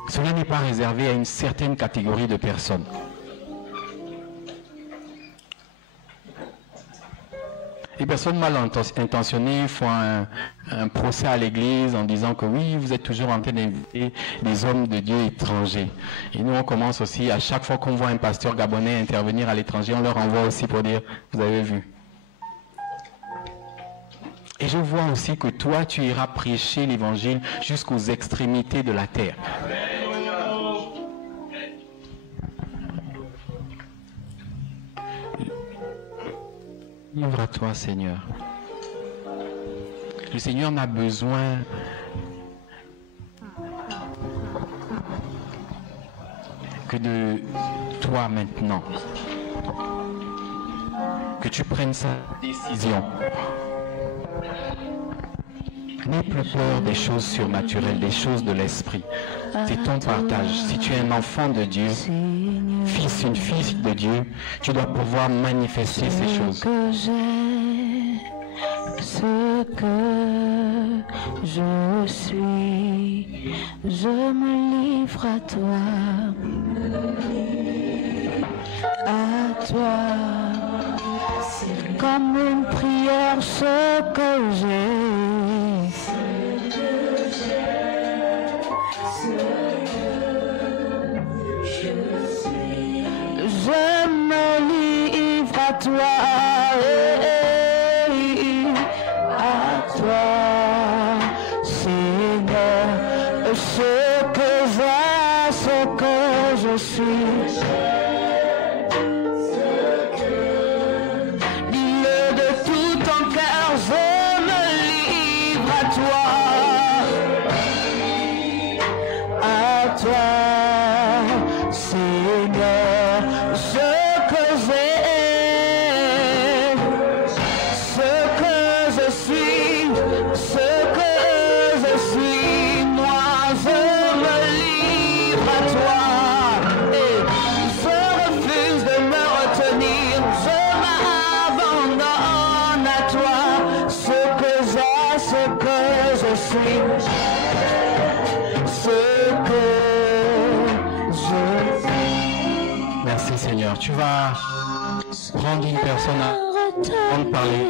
Cela n'est pas réservé à une certaine catégorie de personnes. Les personnes mal intentionnées font un procès à l'église en disant que oui, vous êtes toujours en train d'inviter des hommes de Dieu étrangers. Et nous, on commence aussi, à chaque fois qu'on voit un pasteur gabonais intervenir à l'étranger, on leur envoie aussi pour dire, vous avez vu. Et je vois aussi que toi, tu iras prêcher l'évangile jusqu'aux extrémités de la terre. Livre à toi, Seigneur. Le Seigneur n'a besoin que de toi maintenant. Que tu prennes sa décision. N'aie plus peur des choses surnaturelles, des choses de l'esprit. C'est ton partage. Si tu es un enfant de Dieu, fils, une fille de Dieu, tu dois pouvoir manifester ces choses. Ce que je suis, je me livre à toi, c'est comme une prière, ce que j'ai, je me livre à toi. Ce que j'ai, ce que je suis, dis-le de tout ton cœur, je me livre à toi, Seigneur, ce que j'ai, ce que je suis, ce que je suis, moi. Je me livre à toi et je refuse de me retenir. Seigneur. Tu vas prendre une personne à parler.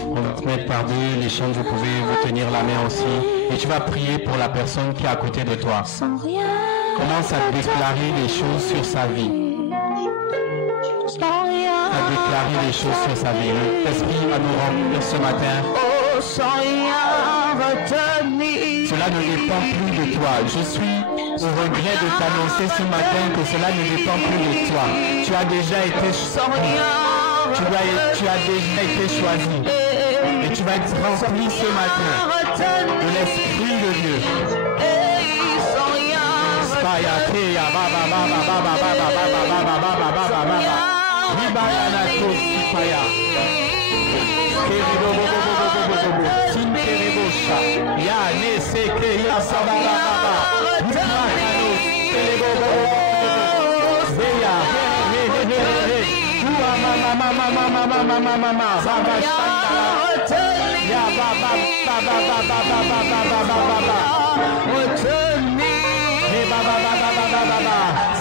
On va te mettre par deux. Les chants, vous pouvez vous tenir la main aussi. Et tu vas prier pour la personne qui est à côté de toi. Commence à déclarer des choses sur sa vie. À déclarer des choses sur sa vie. L'Esprit va nous remplir ce matin. Cela ne dépend plus de toi. Je suis au regret de t'annoncer ce matin que cela ne dépend plus de toi. Tu as déjà été choisi. Tu as déjà été choisi. Et tu vas être rempli ce matin de l'Esprit de Dieu.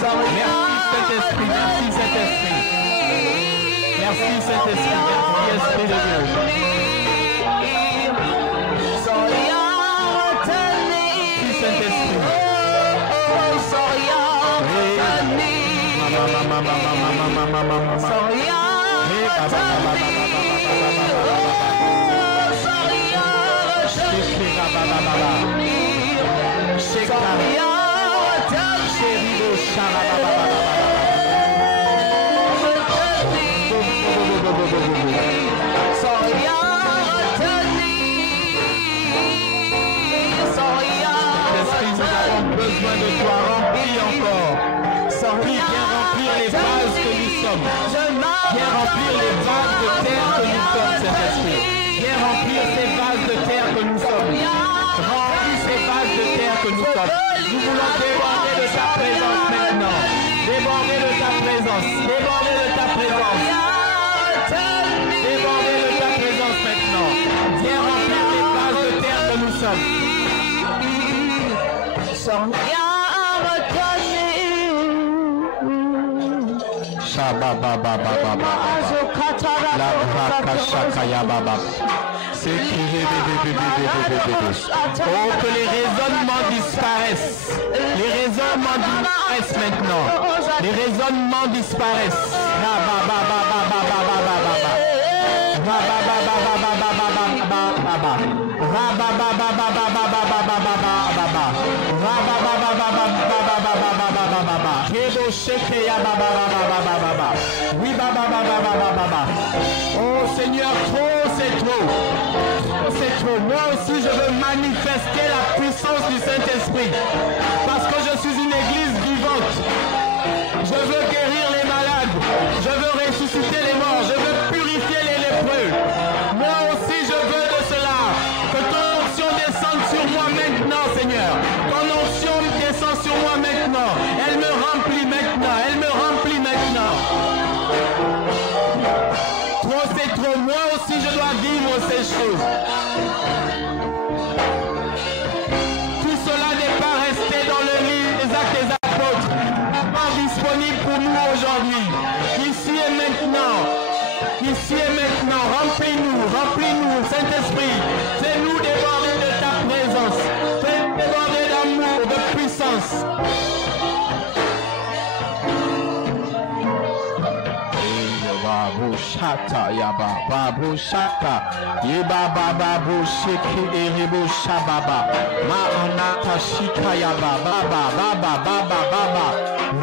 Merci Saint-Esprit. Merci Saint-Esprit. Merci Esprit de Dieu. Merci Saint-Esprit. Besoin de toi, remplis encore. Viens remplir les vases que nous sommes. Viens remplir les vases de terre que nous sommes, Saint-Esprit. Viens remplir ces vases de terre que nous sommes. Remplis ces vases de terre que nous sommes. Nous voulons déborder de ta présence maintenant. Déborder de ta présence. Déborder de ta présence. Déborder de ta présence maintenant. Viens remplir les vases de terre que nous sommes. Oh, que les raisonnements disparaissent. Les raisonnements disparaissent maintenant. Les raisonnements disparaissent. Oh Seigneur, trop c'est trop. Trop c'est trop. Moi aussi je veux manifester la puissance du Saint-Esprit. Parce que je suis une église vivante. Je veux guérir les malades. Je veux ressusciter les morts. Je veux purifier les lépreux. Moi aussi je veux de cela. Que ton onction descende sur moi maintenant, Seigneur. Ton onction descend sur moi maintenant. Elle me remplit maintenant. Elle me remplit maintenant. Trop c'est trop. Moi aussi je dois vivre ces choses. Tout cela n'est pas resté dans le livre des Actes des Apôtres. Pas disponible pour nous aujourd'hui. Ici et maintenant. Ici et maintenant. Remplis-nous. Remplis-nous, Saint-Esprit. Fais-nous déborder de ta présence. Fais-nous déborder d'amour, de puissance. Shata yaba babu shata yeba baba bu shiki eribu shababa ma anata shika yaba baba baba baba baba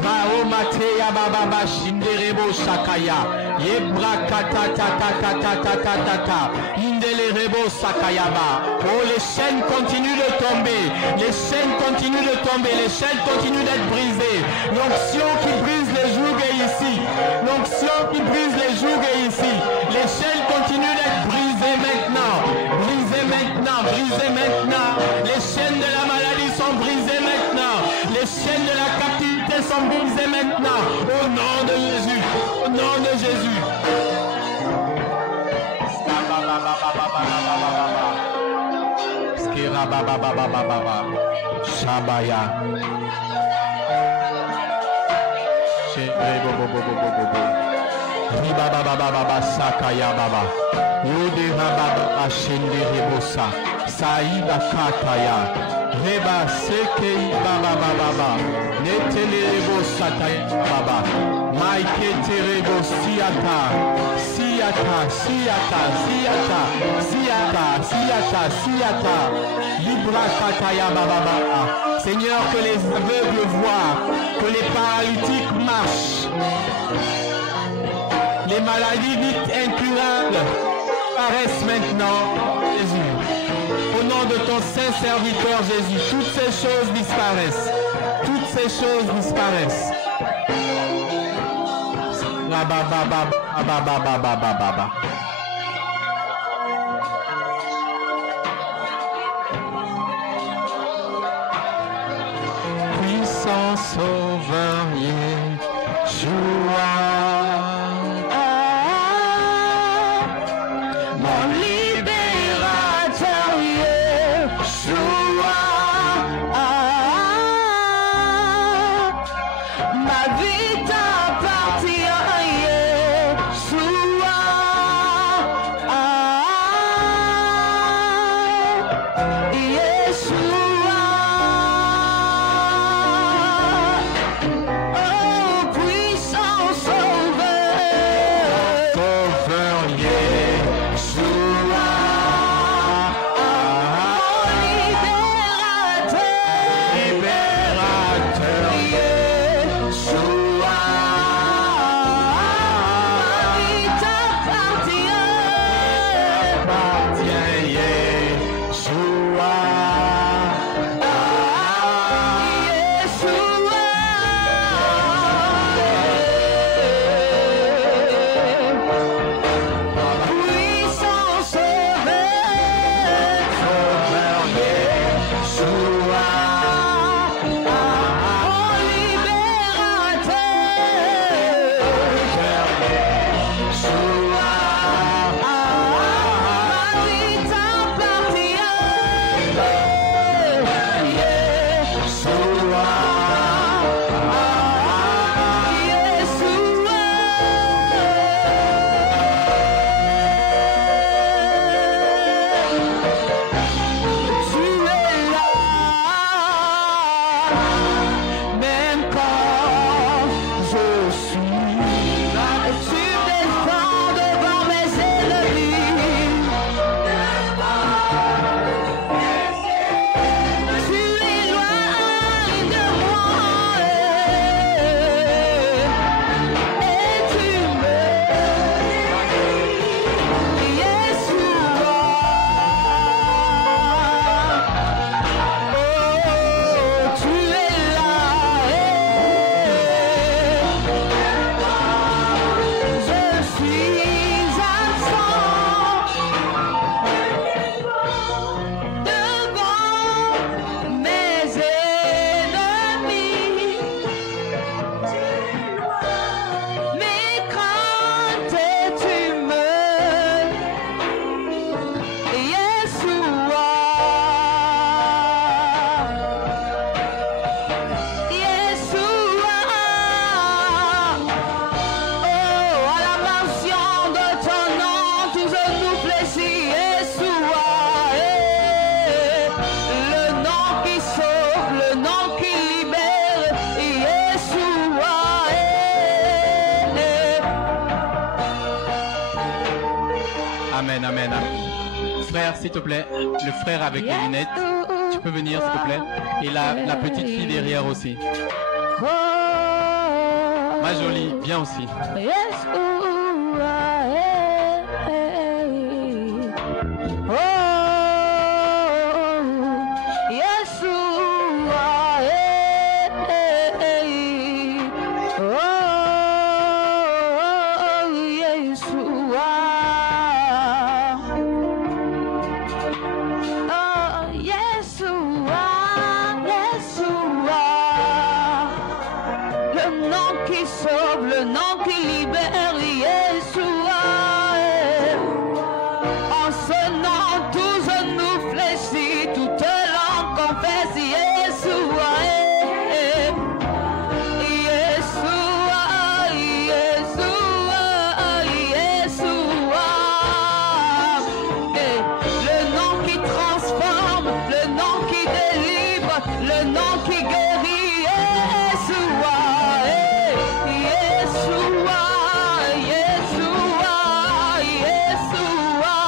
mao mate yaba baba shinderebo shakaya yebra kata ta ta ta ta ta ta ta ta indelerebo sakayaba. Oh, les chaînes continuent de tomber, les chaînes continuent de tomber, les chaînes continuent d'être brisées. L'onction qui brise les jougs est ici, l'onction qui brise les jougs est ici. Les chaînes continuent d'être brisées maintenant. Brisées maintenant, brisées maintenant. Les chaînes de la maladie sont brisées maintenant. Les chaînes de la captivité sont brisées maintenant. Au nom de Jésus. Au nom de Jésus. Shabaya. Riba baba baba sakaya baba. Yode baba shende rebosa. Saïda kataya. Reba sekei baba baba. Netele rebosa baba. Maike terebo siata. Siata, siata, siata. Siata, siata, siata. Libra kataya baba baba. Seigneur, que les aveugles voient, que les paralytiques marchent. Les maladies dites incurables paraissent maintenant, Jésus. Au nom de ton saint serviteur Jésus, toutes ces choses disparaissent. Toutes ces choses disparaissent. Puissant sauveur, Yeshua. Amen, amen, amen. Frère, s'il te plaît, le frère avec les lunettes, tu peux venir, s'il te plaît. Et la petite fille derrière aussi. Ma jolie, viens aussi. Yeshua. nom qui guérit, Yeshua, Yeshua, Yeshua, Yeshua,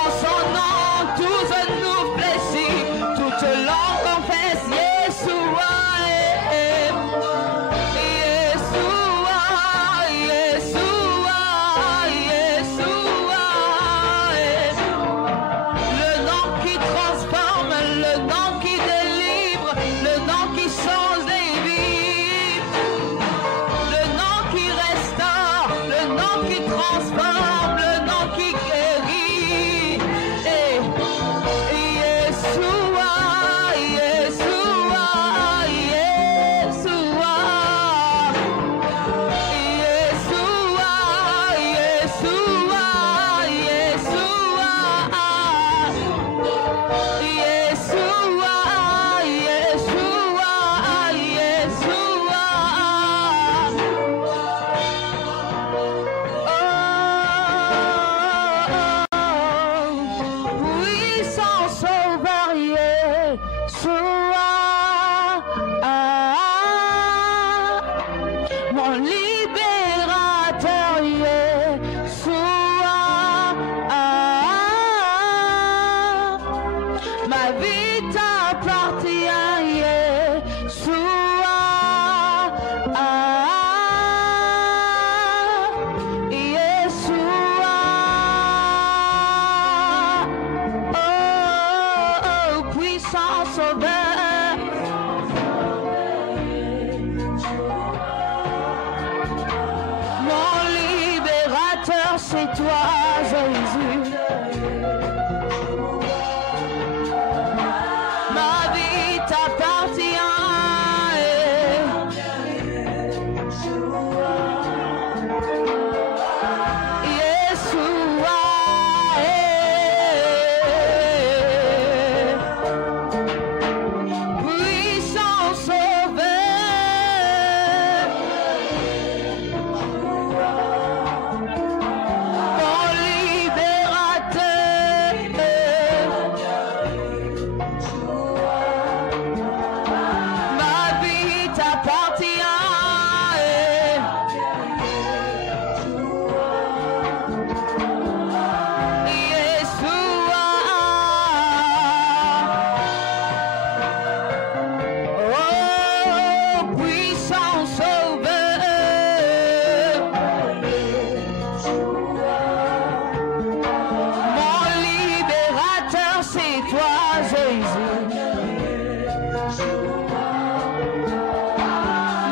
en son nom tous nous fléchis, toute langue confesse, Yeshua, Yeshua, Yeshua, Yeshua, le nom qui transforme, le nom qui délivre, le nom qui change les vies, le nom qui restaure, le nom qui transforme, le nom qui guérit. Yeshua, Yeshua, Yeshua, Yeshua, Yeshua, Yeshua, Yeshua, puissant sauveur, Yeshua, mon libérateur, Yeshua, ma vie t'appartient, Yeshua, Yeshua, oh, puissant sauveur, mon libérateur, c'est toi, Jésus. Ma vie t'appartient. Yeshua, puissant sauveur, mon libérateur, ma vie t'appartient. Oh, puissant sauveur, mon libérateur, c'est toi, Jésus.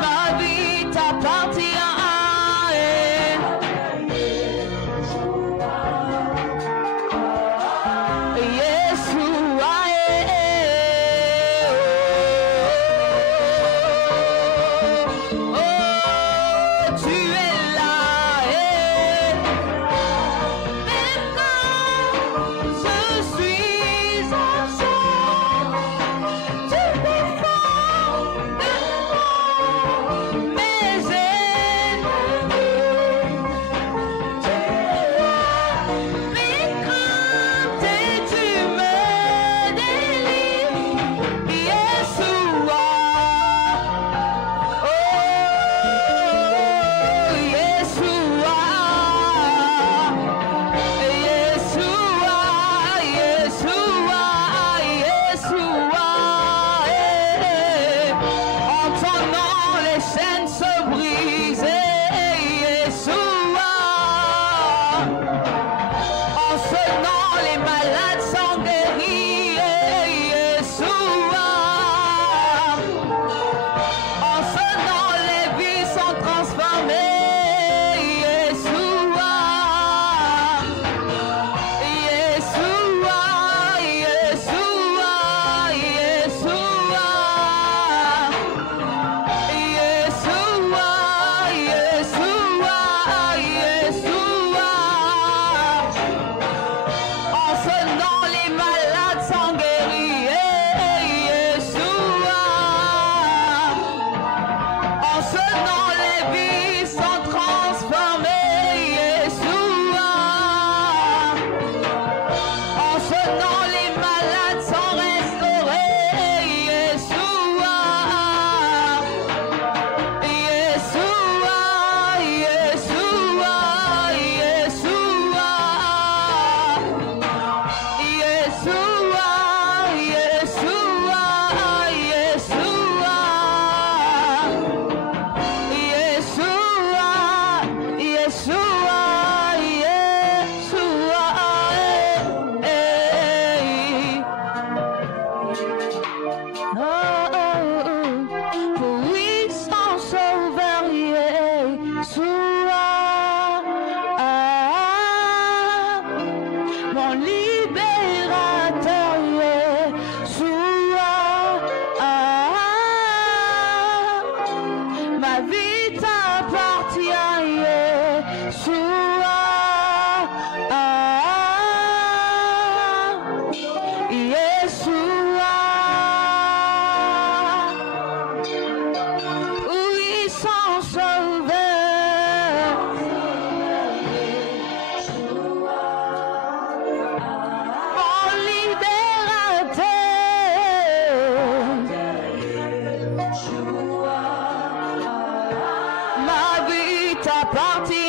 Ma vie t'appartient. Yeshua, oh, tu es là, maintenant je suis ensemble, tu me fais t'appartient.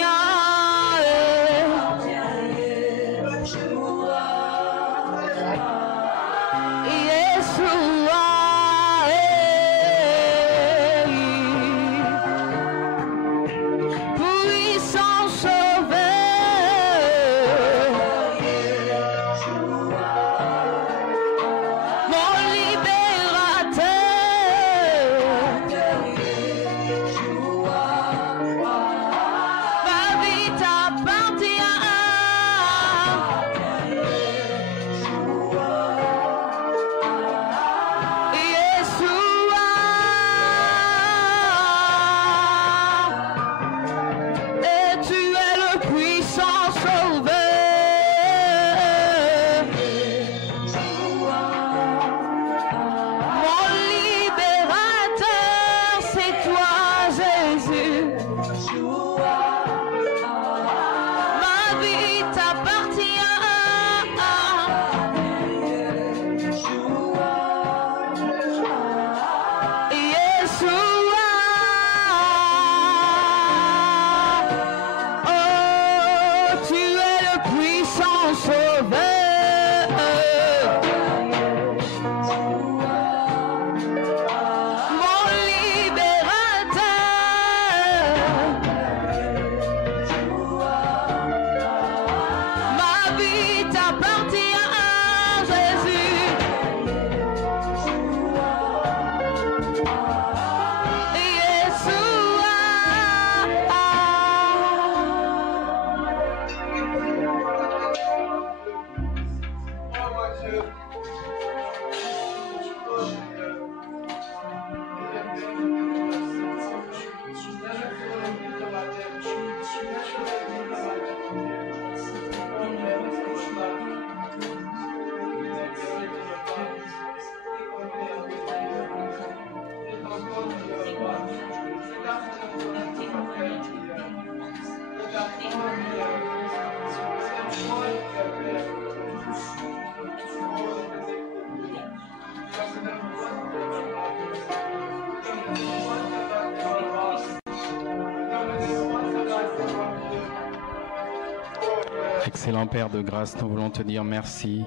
Excellent Père de grâce, nous voulons te dire merci.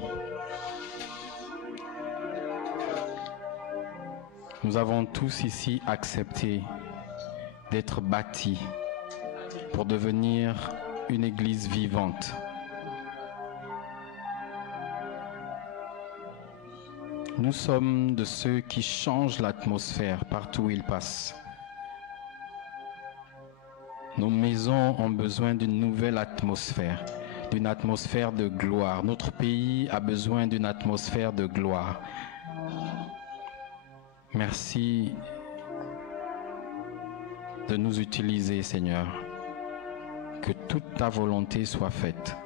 Nous avons tous ici accepté d'être bâtis pour devenir une église vivante. Nous sommes de ceux qui changent l'atmosphère partout où ils passent. Nos maisons ont besoin d'une nouvelle atmosphère, d'une atmosphère de gloire. Notre pays a besoin d'une atmosphère de gloire. Merci de nous utiliser, Seigneur. Que toute ta volonté soit faite.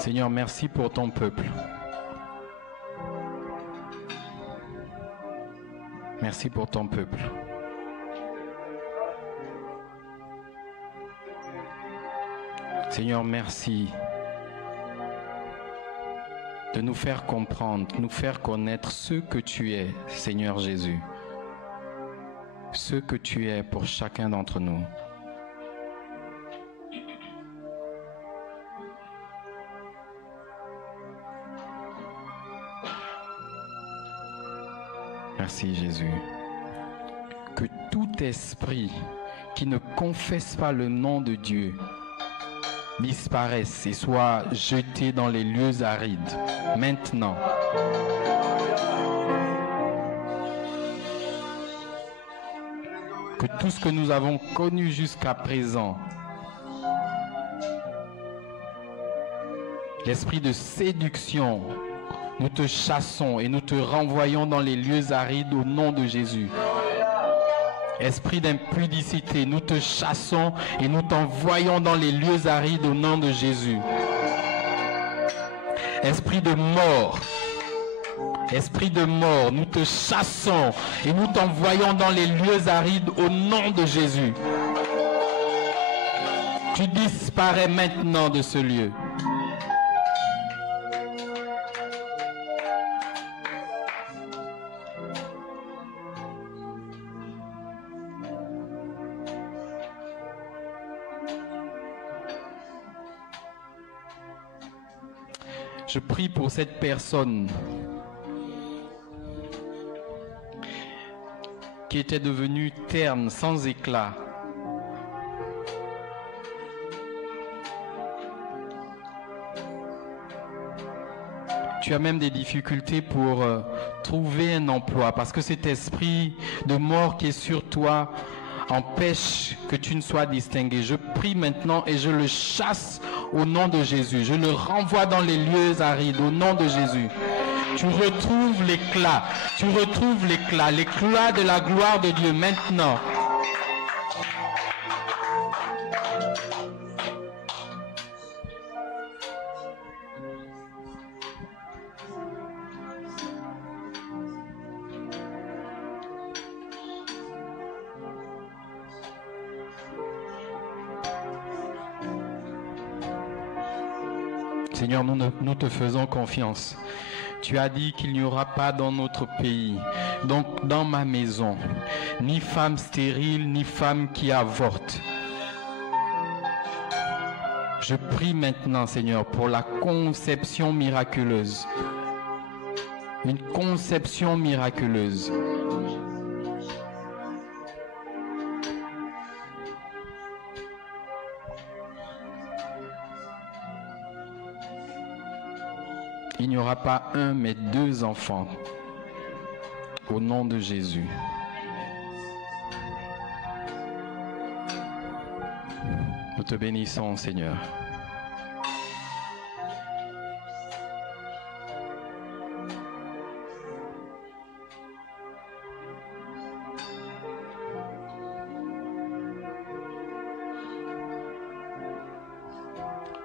Seigneur, merci pour ton peuple. Merci pour ton peuple. Seigneur, merci de nous faire comprendre, nous faire connaître ce que tu es, Seigneur Jésus. Ce que tu es pour chacun d'entre nous. Merci Jésus. Que tout esprit qui ne confesse pas le nom de Dieu disparaisse et soit jeté dans les lieux arides maintenant. Que tout ce que nous avons connu jusqu'à présent, l'esprit de séduction, nous te chassons et nous te renvoyons dans les lieux arides au nom de Jésus. Esprit d'impudicité, nous te chassons et nous t'envoyons dans les lieux arides au nom de Jésus. Esprit de mort, nous te chassons et nous t'envoyons dans les lieux arides au nom de Jésus. Tu disparais maintenant de ce lieu. Je prie pour cette personne qui était devenue terne, sans éclat. Tu as même des difficultés pour trouver un emploi parce que cet esprit de mort qui est sur toi empêche que tu ne sois distingué. Je prie maintenant et je le chasse au nom de Jésus. Je le renvoie dans les lieux arides au nom de Jésus. Tu retrouves l'éclat. Tu retrouves l'éclat. L'éclat de la gloire de Dieu maintenant. Seigneur, nous te faisons confiance. Tu as dit qu'il n'y aura pas dans notre pays, donc dans ma maison, ni femme stérile, ni femme qui avorte. Je prie maintenant, Seigneur, pour la conception miraculeuse. Une conception miraculeuse. Il n'y aura pas un, mais 2 enfants. Au nom de Jésus. Nous te bénissons, Seigneur.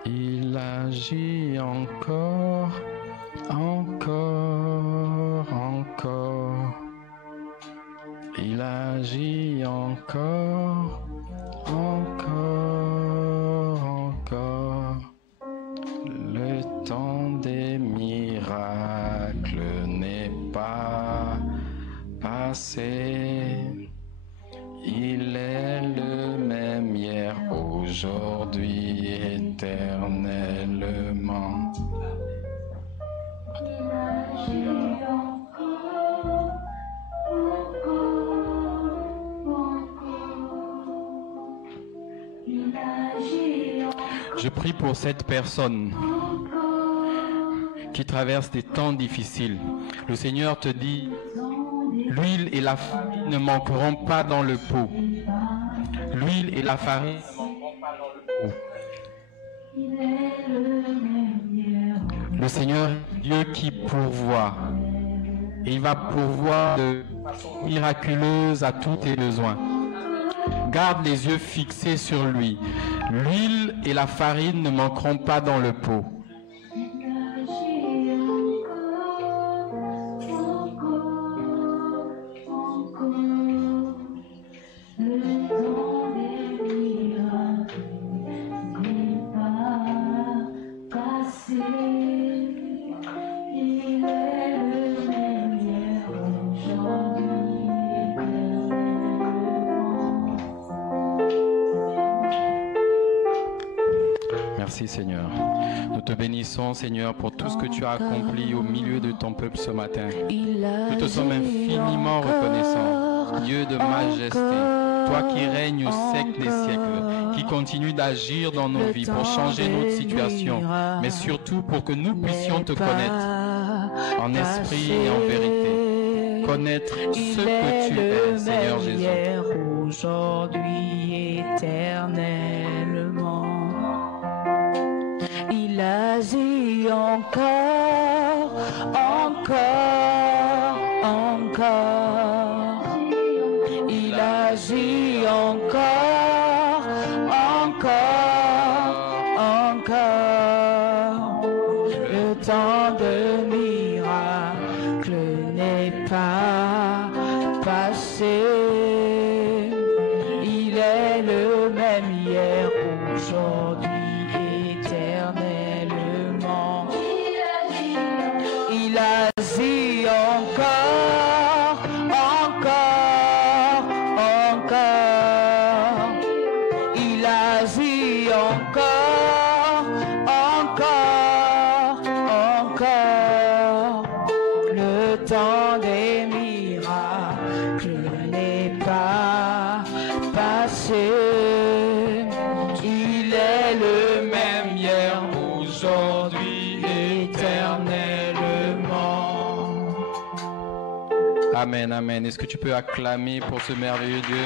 Il agit encore. Encore, encore, il agit encore, encore, encore. Le temps des miracles n'est pas passé. Il est le même hier, aujourd'hui, éternellement. Je prie pour cette personne qui traverse des temps difficiles. Le Seigneur te dit, l'huile et la farine ne manqueront pas dans le pot. L'huile et la farine ne manqueront pas dans le pot. Le Seigneur est Dieu qui pourvoit. Et il va pourvoir de façon miraculeuse à tous tes besoins. Garde les yeux fixés sur lui. L'huile et la farine ne manqueront pas dans le pot. Merci Seigneur. Nous te bénissons Seigneur pour tout ce que tu as accompli au milieu de ton peuple ce matin. Nous te sommes infiniment reconnaissants. Dieu de majesté, toi qui règnes au siècle des siècles, qui continue d'agir dans nos vies pour changer notre situation, mais surtout pour que nous puissions te connaître en esprit et en vérité. Connaître ce que tu es, Seigneur Jésus. Aujourd'hui, éternellement. Il agit encore, encore, encore. Il agit encore, encore, encore. Le temps de miracle n'est pas passé. Il est le même hier, aujourd'hui. aujourd'hui, éternellement. Amen, amen. Est-ce que tu peux acclamer pour ce merveilleux Dieu?